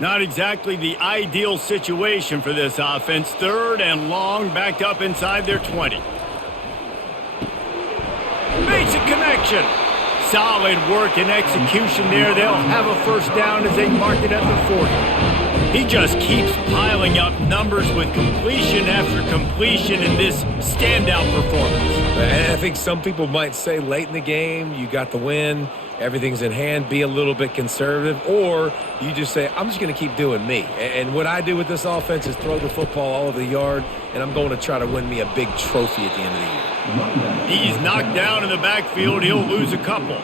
Not exactly the ideal situation for this offense. Third and long, backed up inside their 20. Makes a connection. Solid work and execution there. They'll have a first down as they mark it at the 40. He just keeps piling up numbers with completion after completion in this standout performance. And I think some people might say late in the game, you got the win, everything's in hand, be a little bit conservative, or you just say, I'm just going to keep doing me. And what I do with this offense is throw the football all over the yard, and I'm going to try to win me a big trophy at the end of the year. He's knocked down in the backfield. He'll lose a couple.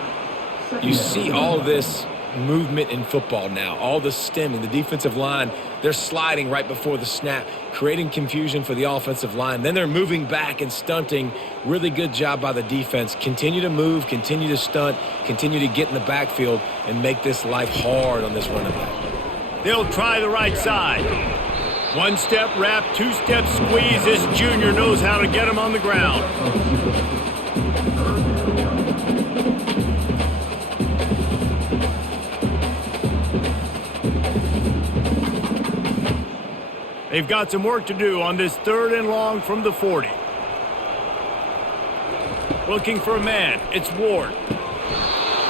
You see all this movement in football now, all the stemming, the defensive line, they're sliding right before the snap, creating confusion for the offensive line. Then they're moving back and stunting. Really good job by the defense. Continue to move, continue to stunt, continue to get in the backfield and make this life hard on this running back. They'll try the right side. One-step wrap, two-step squeeze. This junior knows how to get him on the ground. They've got some work to do on this third and long from the 40. Looking for a man. It's Ward.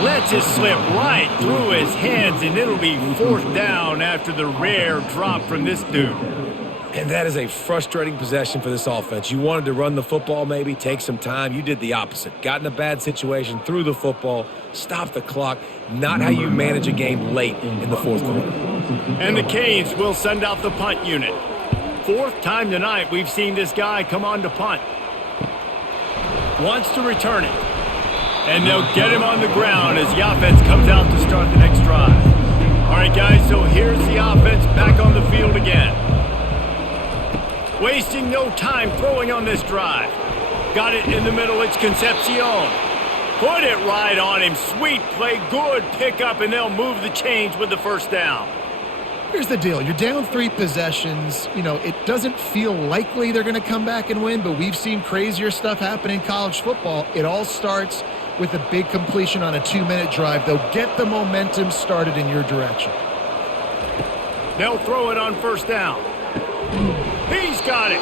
Lets it slip right through his hands, and it'll be fourth down after the rare drop from this dude. And that is a frustrating possession for this offense. You wanted to run the football maybe, take some time. You did the opposite. Got in a bad situation, threw the football, stopped the clock. Not how you manage a game late in the fourth quarter. And the Canes will send out the punt unit. Fourth time tonight we've seen this guy come on to punt. Wants to return it. And they'll get him on the ground as the offense comes out to start the next drive. All right, guys, so here's the offense back on the field again. Wasting no time throwing on this drive. Got it in the middle. It's Concepcion. Put it right on him. Sweet play. Good pickup, and they'll move the chains with the first down. Here's the deal. You're down 3 possessions. You know, it doesn't feel likely they're going to come back and win, but we've seen crazier stuff happen in college football. It all starts with a big completion on a 2-minute drive. They'll get the momentum started in your direction. They'll throw it on first down. He's got it.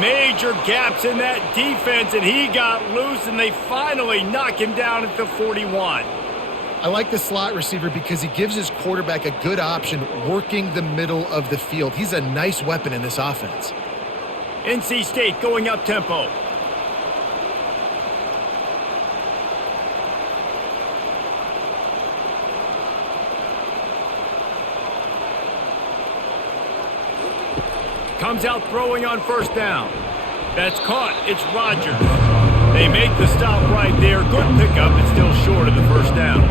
Major gaps in that defense, and he got loose, and they finally knock him down at the 41. I like the slot receiver because he gives his quarterback a good option working the middle of the field. He's a nice weapon in this offense. NC State going up tempo. Comes out throwing on first down. That's caught. It's Rogers. They make the stop right there. Good pickup. It's still short of the first down.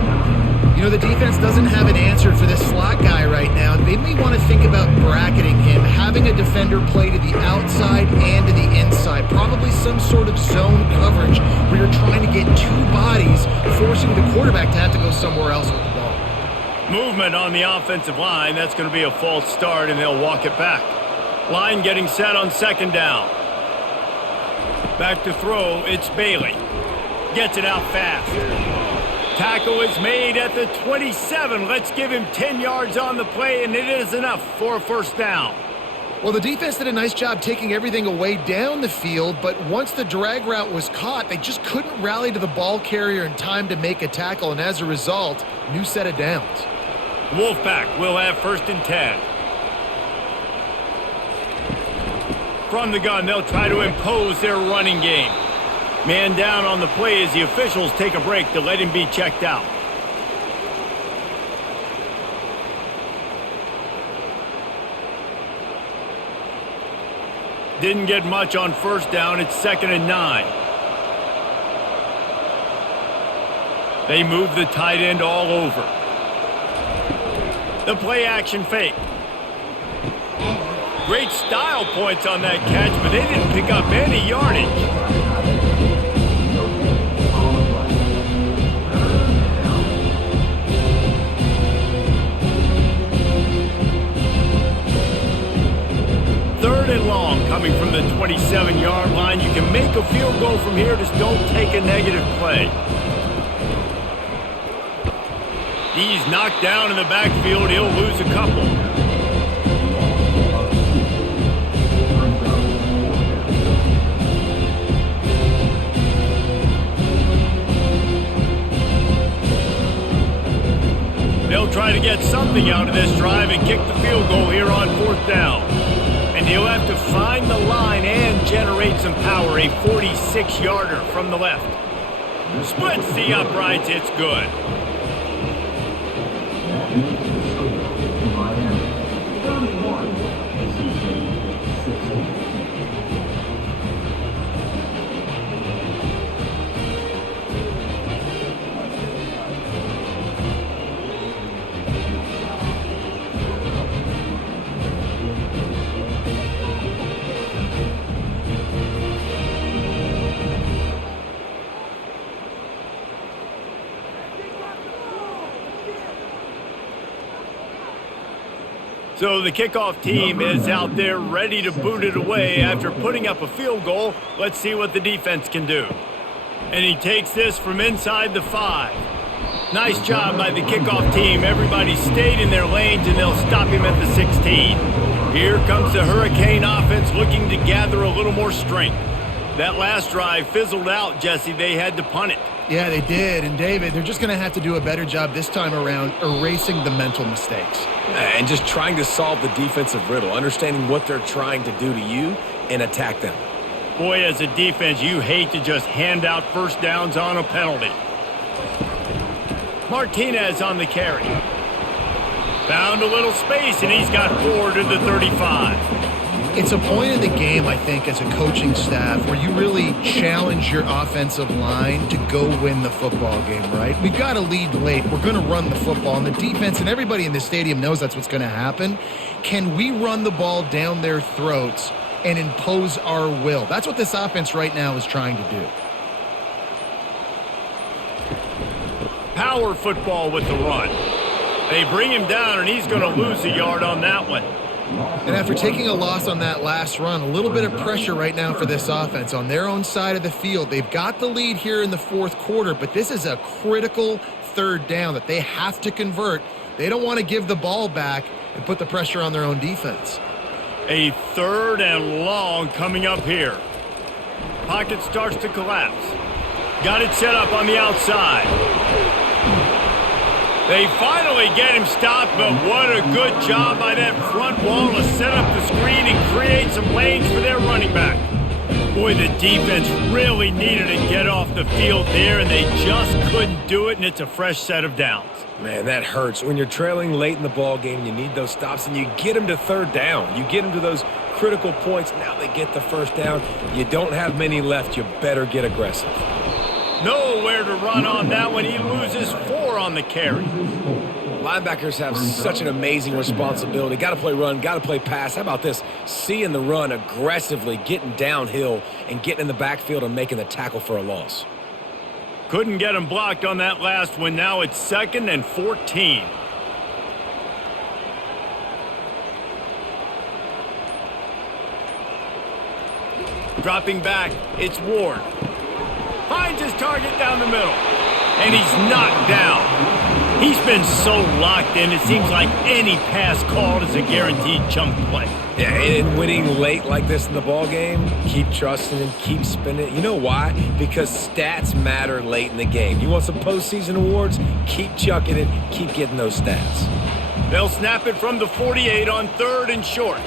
You know, the defense doesn't have an answer for this slot guy right now. They may want to think about bracketing him, having a defender play to the outside and to the inside. Probably some sort of zone coverage where you're trying to get 2 bodies, forcing the quarterback to have to go somewhere else with the ball. Movement on the offensive line. That's going to be a false start, and they'll walk it back. Line getting set on second down. Back to throw, it's Bailey. Gets it out fast. Tackle is made at the 27. Let's give him 10 yards on the play, and it is enough for a first down. Well, the defense did a nice job taking everything away down the field, but once the drag route was caught, they just couldn't rally to the ball carrier in time to make a tackle, and as a result, new set of downs. Wolfpack will have 1st and 10. From the gun, they'll try to impose their running game. Man down on the play as the officials take a break to let him be checked out. Didn't get much on first down. It's 2nd and 9. They move the tight end all over. The play action fake. Great style points on that catch, but they didn't pick up any yardage. Third and long coming from the 27-yard line. You can make a field goal from here, just don't take a negative play. He's knocked down in the backfield. He'll lose a couple. They'll try to get something out of this drive and kick the field goal here on 4th down. And he'll have to find the line and generate some power. A 46-yarder from the left. Splits the uprights. It's good. So the kickoff team is out there ready to boot it away after putting up a field goal. Let's see what the defense can do. And he takes this from inside the 5. Nice job by the kickoff team. Everybody stayed in their lanes, and they'll stop him at the 16. Here comes the Hurricane offense looking to gather a little more strength. That last drive fizzled out, Jesse. They had to punt it. Yeah, they did. And, David, they're just going to have to do a better job this time around erasing the mental mistakes. And just trying to solve the defensive riddle, understanding what they're trying to do to you and attack them. Boy, as a defense, you hate to just hand out first downs on a penalty. Martinez on the carry. Found a little space, and he's got 4 to the 35. It's a point in the game, I think, as a coaching staff where you really challenge your offensive line to go win the football game, right? We've got to lead late. We're going to run the football. And the defense and everybody in the stadium knows that's what's going to happen. Can we run the ball down their throats and impose our will? That's what this offense right now is trying to do. Power football with the run. They bring him down, and he's going to lose a yard on that one. And after taking a loss on that last run, a little bit of pressure right now for this offense on their own side of the field. They've got the lead here in the 4th quarter, but this is a critical 3rd down that they have to convert. They don't want to give the ball back and put the pressure on their own defense. A 3rd and long coming up here. Pocket starts to collapse. Got it set up on the outside. They finally get him stopped, but what a good job by that front wall to set up the screen and create some lanes for their running back. Boy, the defense really needed to get off the field there, and they just couldn't do it, and it's a fresh set of downs. Man, that hurts. When you're trailing late in the ball game, you need those stops, and you get them to 3rd down. You get them to those critical points. Now they get the first down. You don't have many left. You better get aggressive. Nowhere to run on that one. He loses 4 on the carry. Linebackers have such an amazing responsibility. Got to play run, got to play pass. How about this? Seeing the run aggressively, getting downhill, and getting in the backfield and making the tackle for a loss. Couldn't get him blocked on that last one. Now it's 2nd and 14. Dropping back, it's Ward. Finds his target down the middle. And he's knocked down. He's been so locked in, it seems like any pass called is a guaranteed chunk play. Yeah, and winning late like this in the ball game, keep trusting him, keep spinning it. You know why? Because stats matter late in the game. You want some postseason awards? Keep chucking it, keep getting those stats. They'll snap it from the 48 on 3rd and short.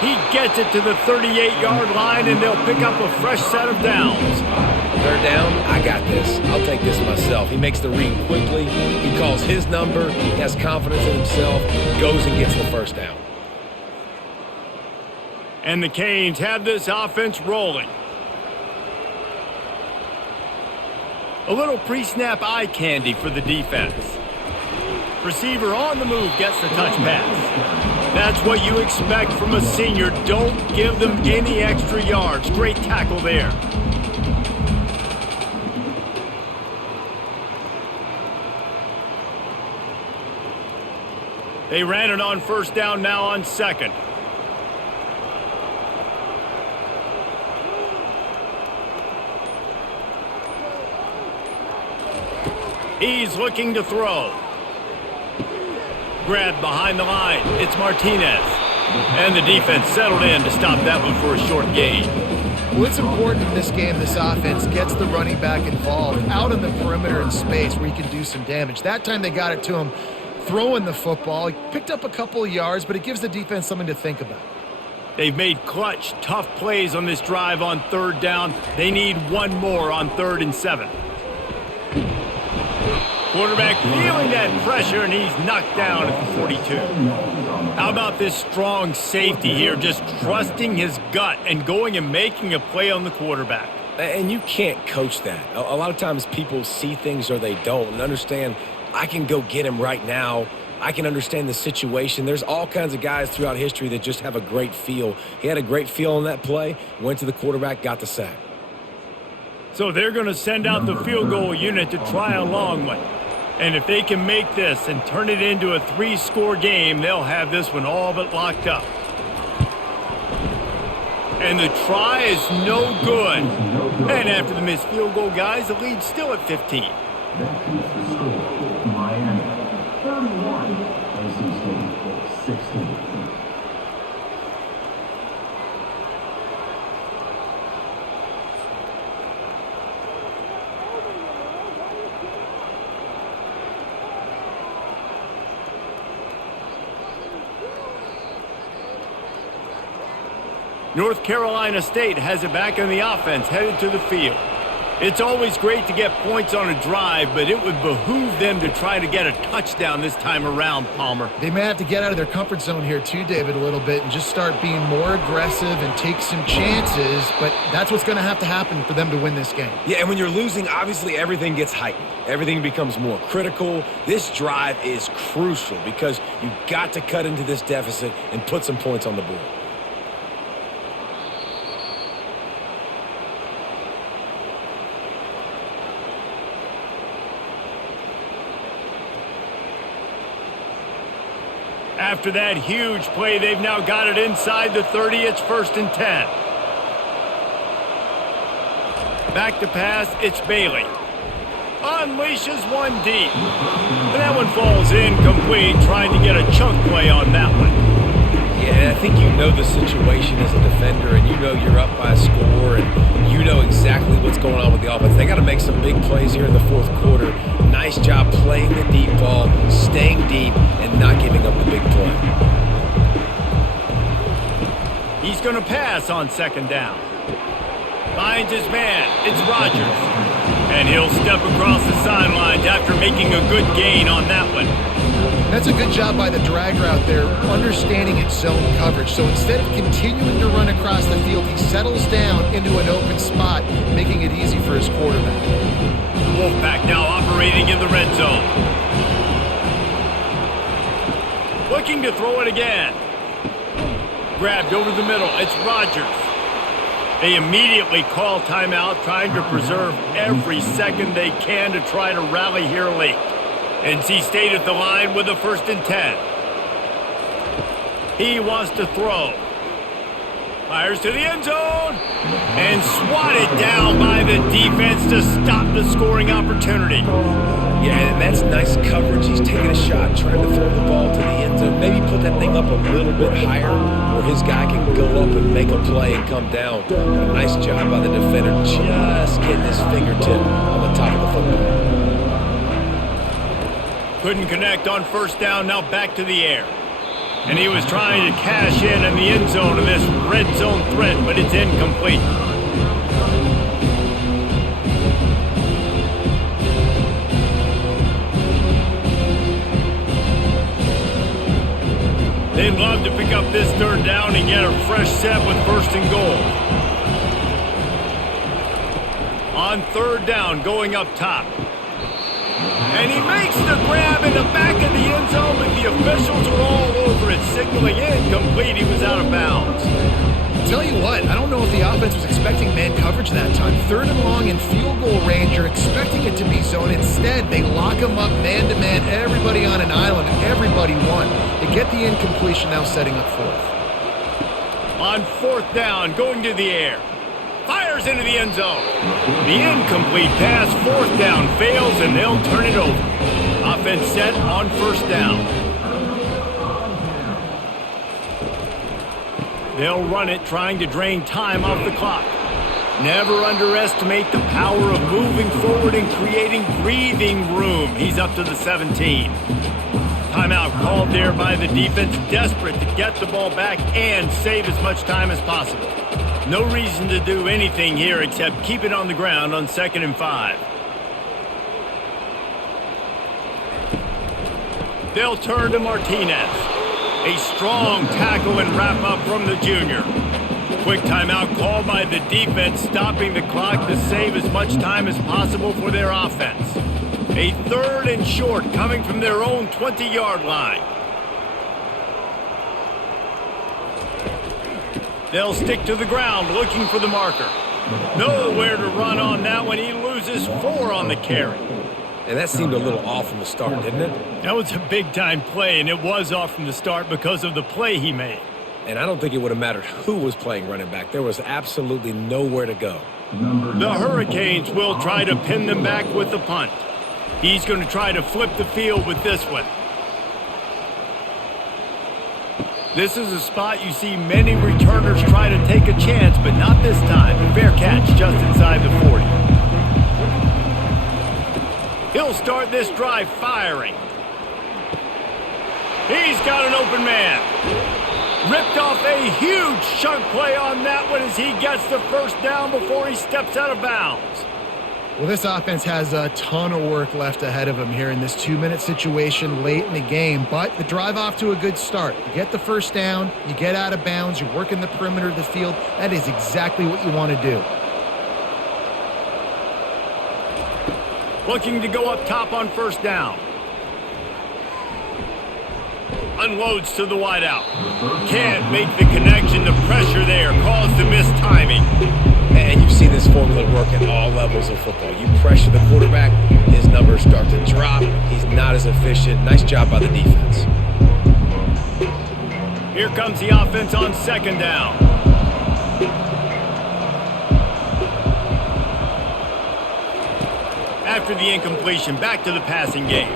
He gets it to the 38-yard line, and they'll pick up a fresh set of downs. 3rd down, I got this. I'll take this myself. He makes the read quickly. He calls his number. He has confidence in himself. Goes and gets the 1st down. And the Canes have this offense rolling. A little pre-snap eye candy for the defense. Receiver on the move gets the touch pass. That's what you expect from a senior. Don't give them any extra yards. Great tackle there. They ran it on 1st down, now on 2nd. He's looking to throw. Grabbed behind the line. It's Martinez. And the defense settled in to stop that one for a short gain. Well, it's important in this game, this offense gets the running back involved out on the perimeter in space where he can do some damage. That time they got it to him throwing the football. He picked up a couple of yards, but it gives the defense something to think about. They've made clutch, tough plays on this drive on 3rd down. They need one more on 3rd and 7. Quarterback feeling that pressure, and he's knocked down at the 42. How about this strong safety here, just trusting his gut and going and making a play on the quarterback? And you can't coach that. A lot of times people see things or they don't and understand, I can go get him right now. I can understand the situation. There's all kinds of guys throughout history that just have a great feel. He had a great feel on that play, went to the quarterback, got the sack. So they're going to send out the field goal unit to try a long one. And if they can make this and turn it into a 3-score game, they'll have this one all but locked up. And the try is no good. And after the missed field goal, guys, the lead's still at 15. That keeps the score. Miami 31, ACC 16. North Carolina State has it back in the offense, headed to the field. It's always great to get points on a drive, but it would behoove them to try to get a touchdown this time around, Palmer. They may have to get out of their comfort zone here too, David, a little bit and just start being more aggressive and take some chances, but that's what's going to happen for them to win this game. Yeah, and when you're losing, obviously everything gets heightened. Everything becomes more critical. This drive is crucial because you've got to cut into this deficit and put some points on the board. After that huge play, they've now got it inside the 30. It's 1st and 10. Back to pass, it's Bailey. Unleashes one deep. And that one falls incomplete, trying to get a chunk play on that one. Yeah, I think you know the situation as a defender, and you know you're up by a score, and you know exactly what's going on with the offense. They got to make some big plays here in the 4th quarter. Nice job playing the deep ball, staying deep, and not giving up the big play. He's going to pass on 2nd down. Finds his man. It's Rodgers. And he'll step across the sidelines after making a good gain on that one. That's a good job by the drag route there, understanding its zone coverage. So instead of continuing to run across the field, he settles down into an open spot, making it easy for his quarterback. The Wolfpack now operating in the red zone. Looking to throw it again. Grabbed over the middle. It's Rodgers. They immediately call timeout, trying to preserve every second they can to try to rally here late. NC State at the line with a 1st and 10. He wants to throw. Fires to the end zone. And swatted down by the defense to stop the scoring opportunity. Yeah, and that's nice coverage. He's taking a shot, trying to throw the ball to the end zone. Maybe put that thing up a little bit higher where his guy can go up and make a play and come down. But a nice job by the defender just getting his fingertip on the top of the football. Couldn't connect on first down, now back to the air. And he was trying to cash in the end zone of this red zone threat, but it's incomplete. They'd love to pick up this third down and get a fresh set with first and goal. On third down, going up top. And he makes the grab in the back of the end zone, but the officials are all over it, signaling incomplete. He was out of bounds. Tell you what, I don't know if the offense was expecting man coverage that time. Third and long in field goal range, you're expecting it to be zone. Instead, they lock him up man-to-man, everybody on an island, and everybody won. They get the incompletion, now setting up fourth. On fourth down, going to the air. Fires into the end zone. The incomplete pass, fourth down, fails, and they'll turn it over. Offense set on first down. They'll run it, trying to drain time off the clock. Never underestimate the power of moving forward and creating breathing room. He's up to the 17. Timeout called there by the defense, desperate to get the ball back and save as much time as possible. No reason to do anything here except keep it on the ground on 2nd and 5. They'll turn to Martinez. A strong tackle and wrap up from the junior. Quick timeout called by the defense, stopping the clock to save as much time as possible for their offense. A third and short coming from their own 20-yard line. They'll stick to the ground looking for the marker. Nowhere to run on that one. He loses 4 on the carry. And that seemed a little off from the start, didn't it? That was a big-time play, and it was off from the start because of the play he made. And I don't think it would have mattered who was playing running back. There was absolutely nowhere to go. The Hurricanes will try to pin them back with the punt. He's going to try to flip the field with this one. This is a spot you see many returners try to take a chance, but not this time. Fair catch just inside the 40. He'll start this drive firing. He's got an open man. Ripped off a huge chunk play on that one as he gets the first down before he steps out of bounds. Well, this offense has a ton of work left ahead of them here in this 2-minute situation late in the game, but the drive off to a good start. You get the first down, you get out of bounds, you work in the perimeter of the field. That is exactly what you want to do. Looking to go up top on first down. Unloads to the wideout. Can't make the connection. The pressure there caused the missed timing. And you've seen this formula work at all levels of football. You pressure the quarterback, his numbers start to drop. He's not as efficient. Nice job by the defense. Here comes the offense on second down. After the incompletion, back to the passing game.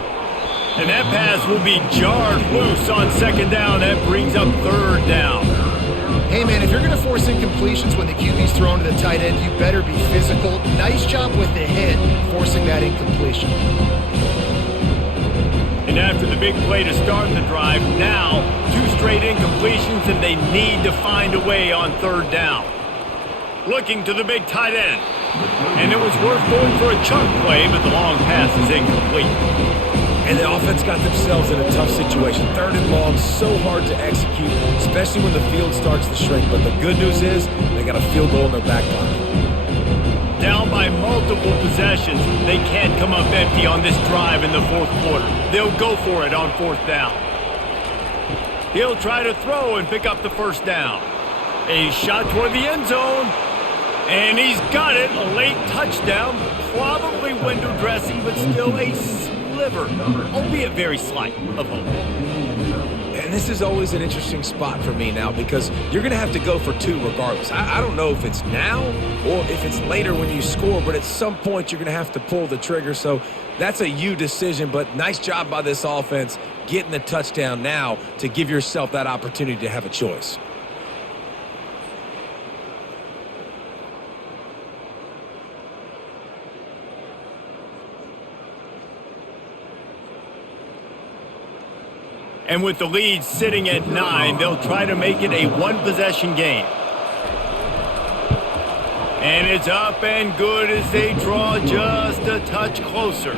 And that pass will be jarred loose on second down. That brings up third down. Hey, man, if you're going to force incompletions when the QB's thrown to the tight end, you better be physical. Nice job with the hit, forcing that incompletion. And after the big play to start the drive, now 2 straight incompletions, and they need to find a way on third down. Looking to the big tight end. And it was worth going for a chunk play, but the long pass is incomplete. And the offense got themselves in a tough situation. Third and long, so hard to execute, especially when the field starts to shrink. But the good news is they got a field goal in their back pocket. Down by multiple possessions, they can't come up empty on this drive in the fourth quarter. They'll go for it on fourth down. He'll try to throw and pick up the first down. A shot toward the end zone. And he's got it. A late touchdown. Probably window dressing, but still a sliver, albeit very slight, of hope. And this is always an interesting spot for me now because you're going to have to go for two regardless. I don't know if it's now or if it's later when you score, but at some point you're going to have to pull the trigger. So that's a you decision, but nice job by this offense getting the touchdown now to give yourself that opportunity to have a choice. And with the lead sitting at 9, they'll try to make it a one-possession game. And it's up and good as they draw just a touch closer.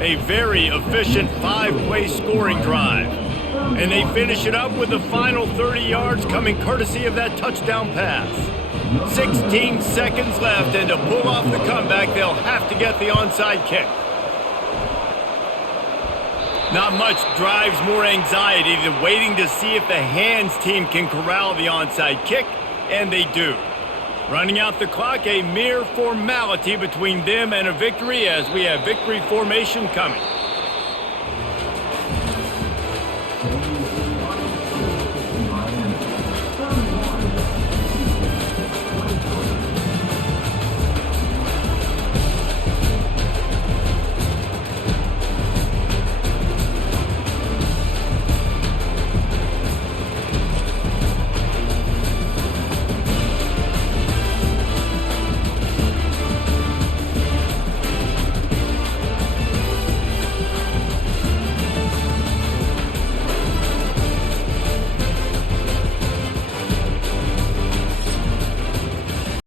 A very efficient 5-play scoring drive. And they finish it up with the final 30 yards coming courtesy of that touchdown pass. 16 seconds left, and to pull off the comeback, they'll have to get the onside kick. Not much drives more anxiety than waiting to see if the hands team can corral the onside kick, and they do. Running out the clock, a mere formality between them and a victory as we have victory formation coming.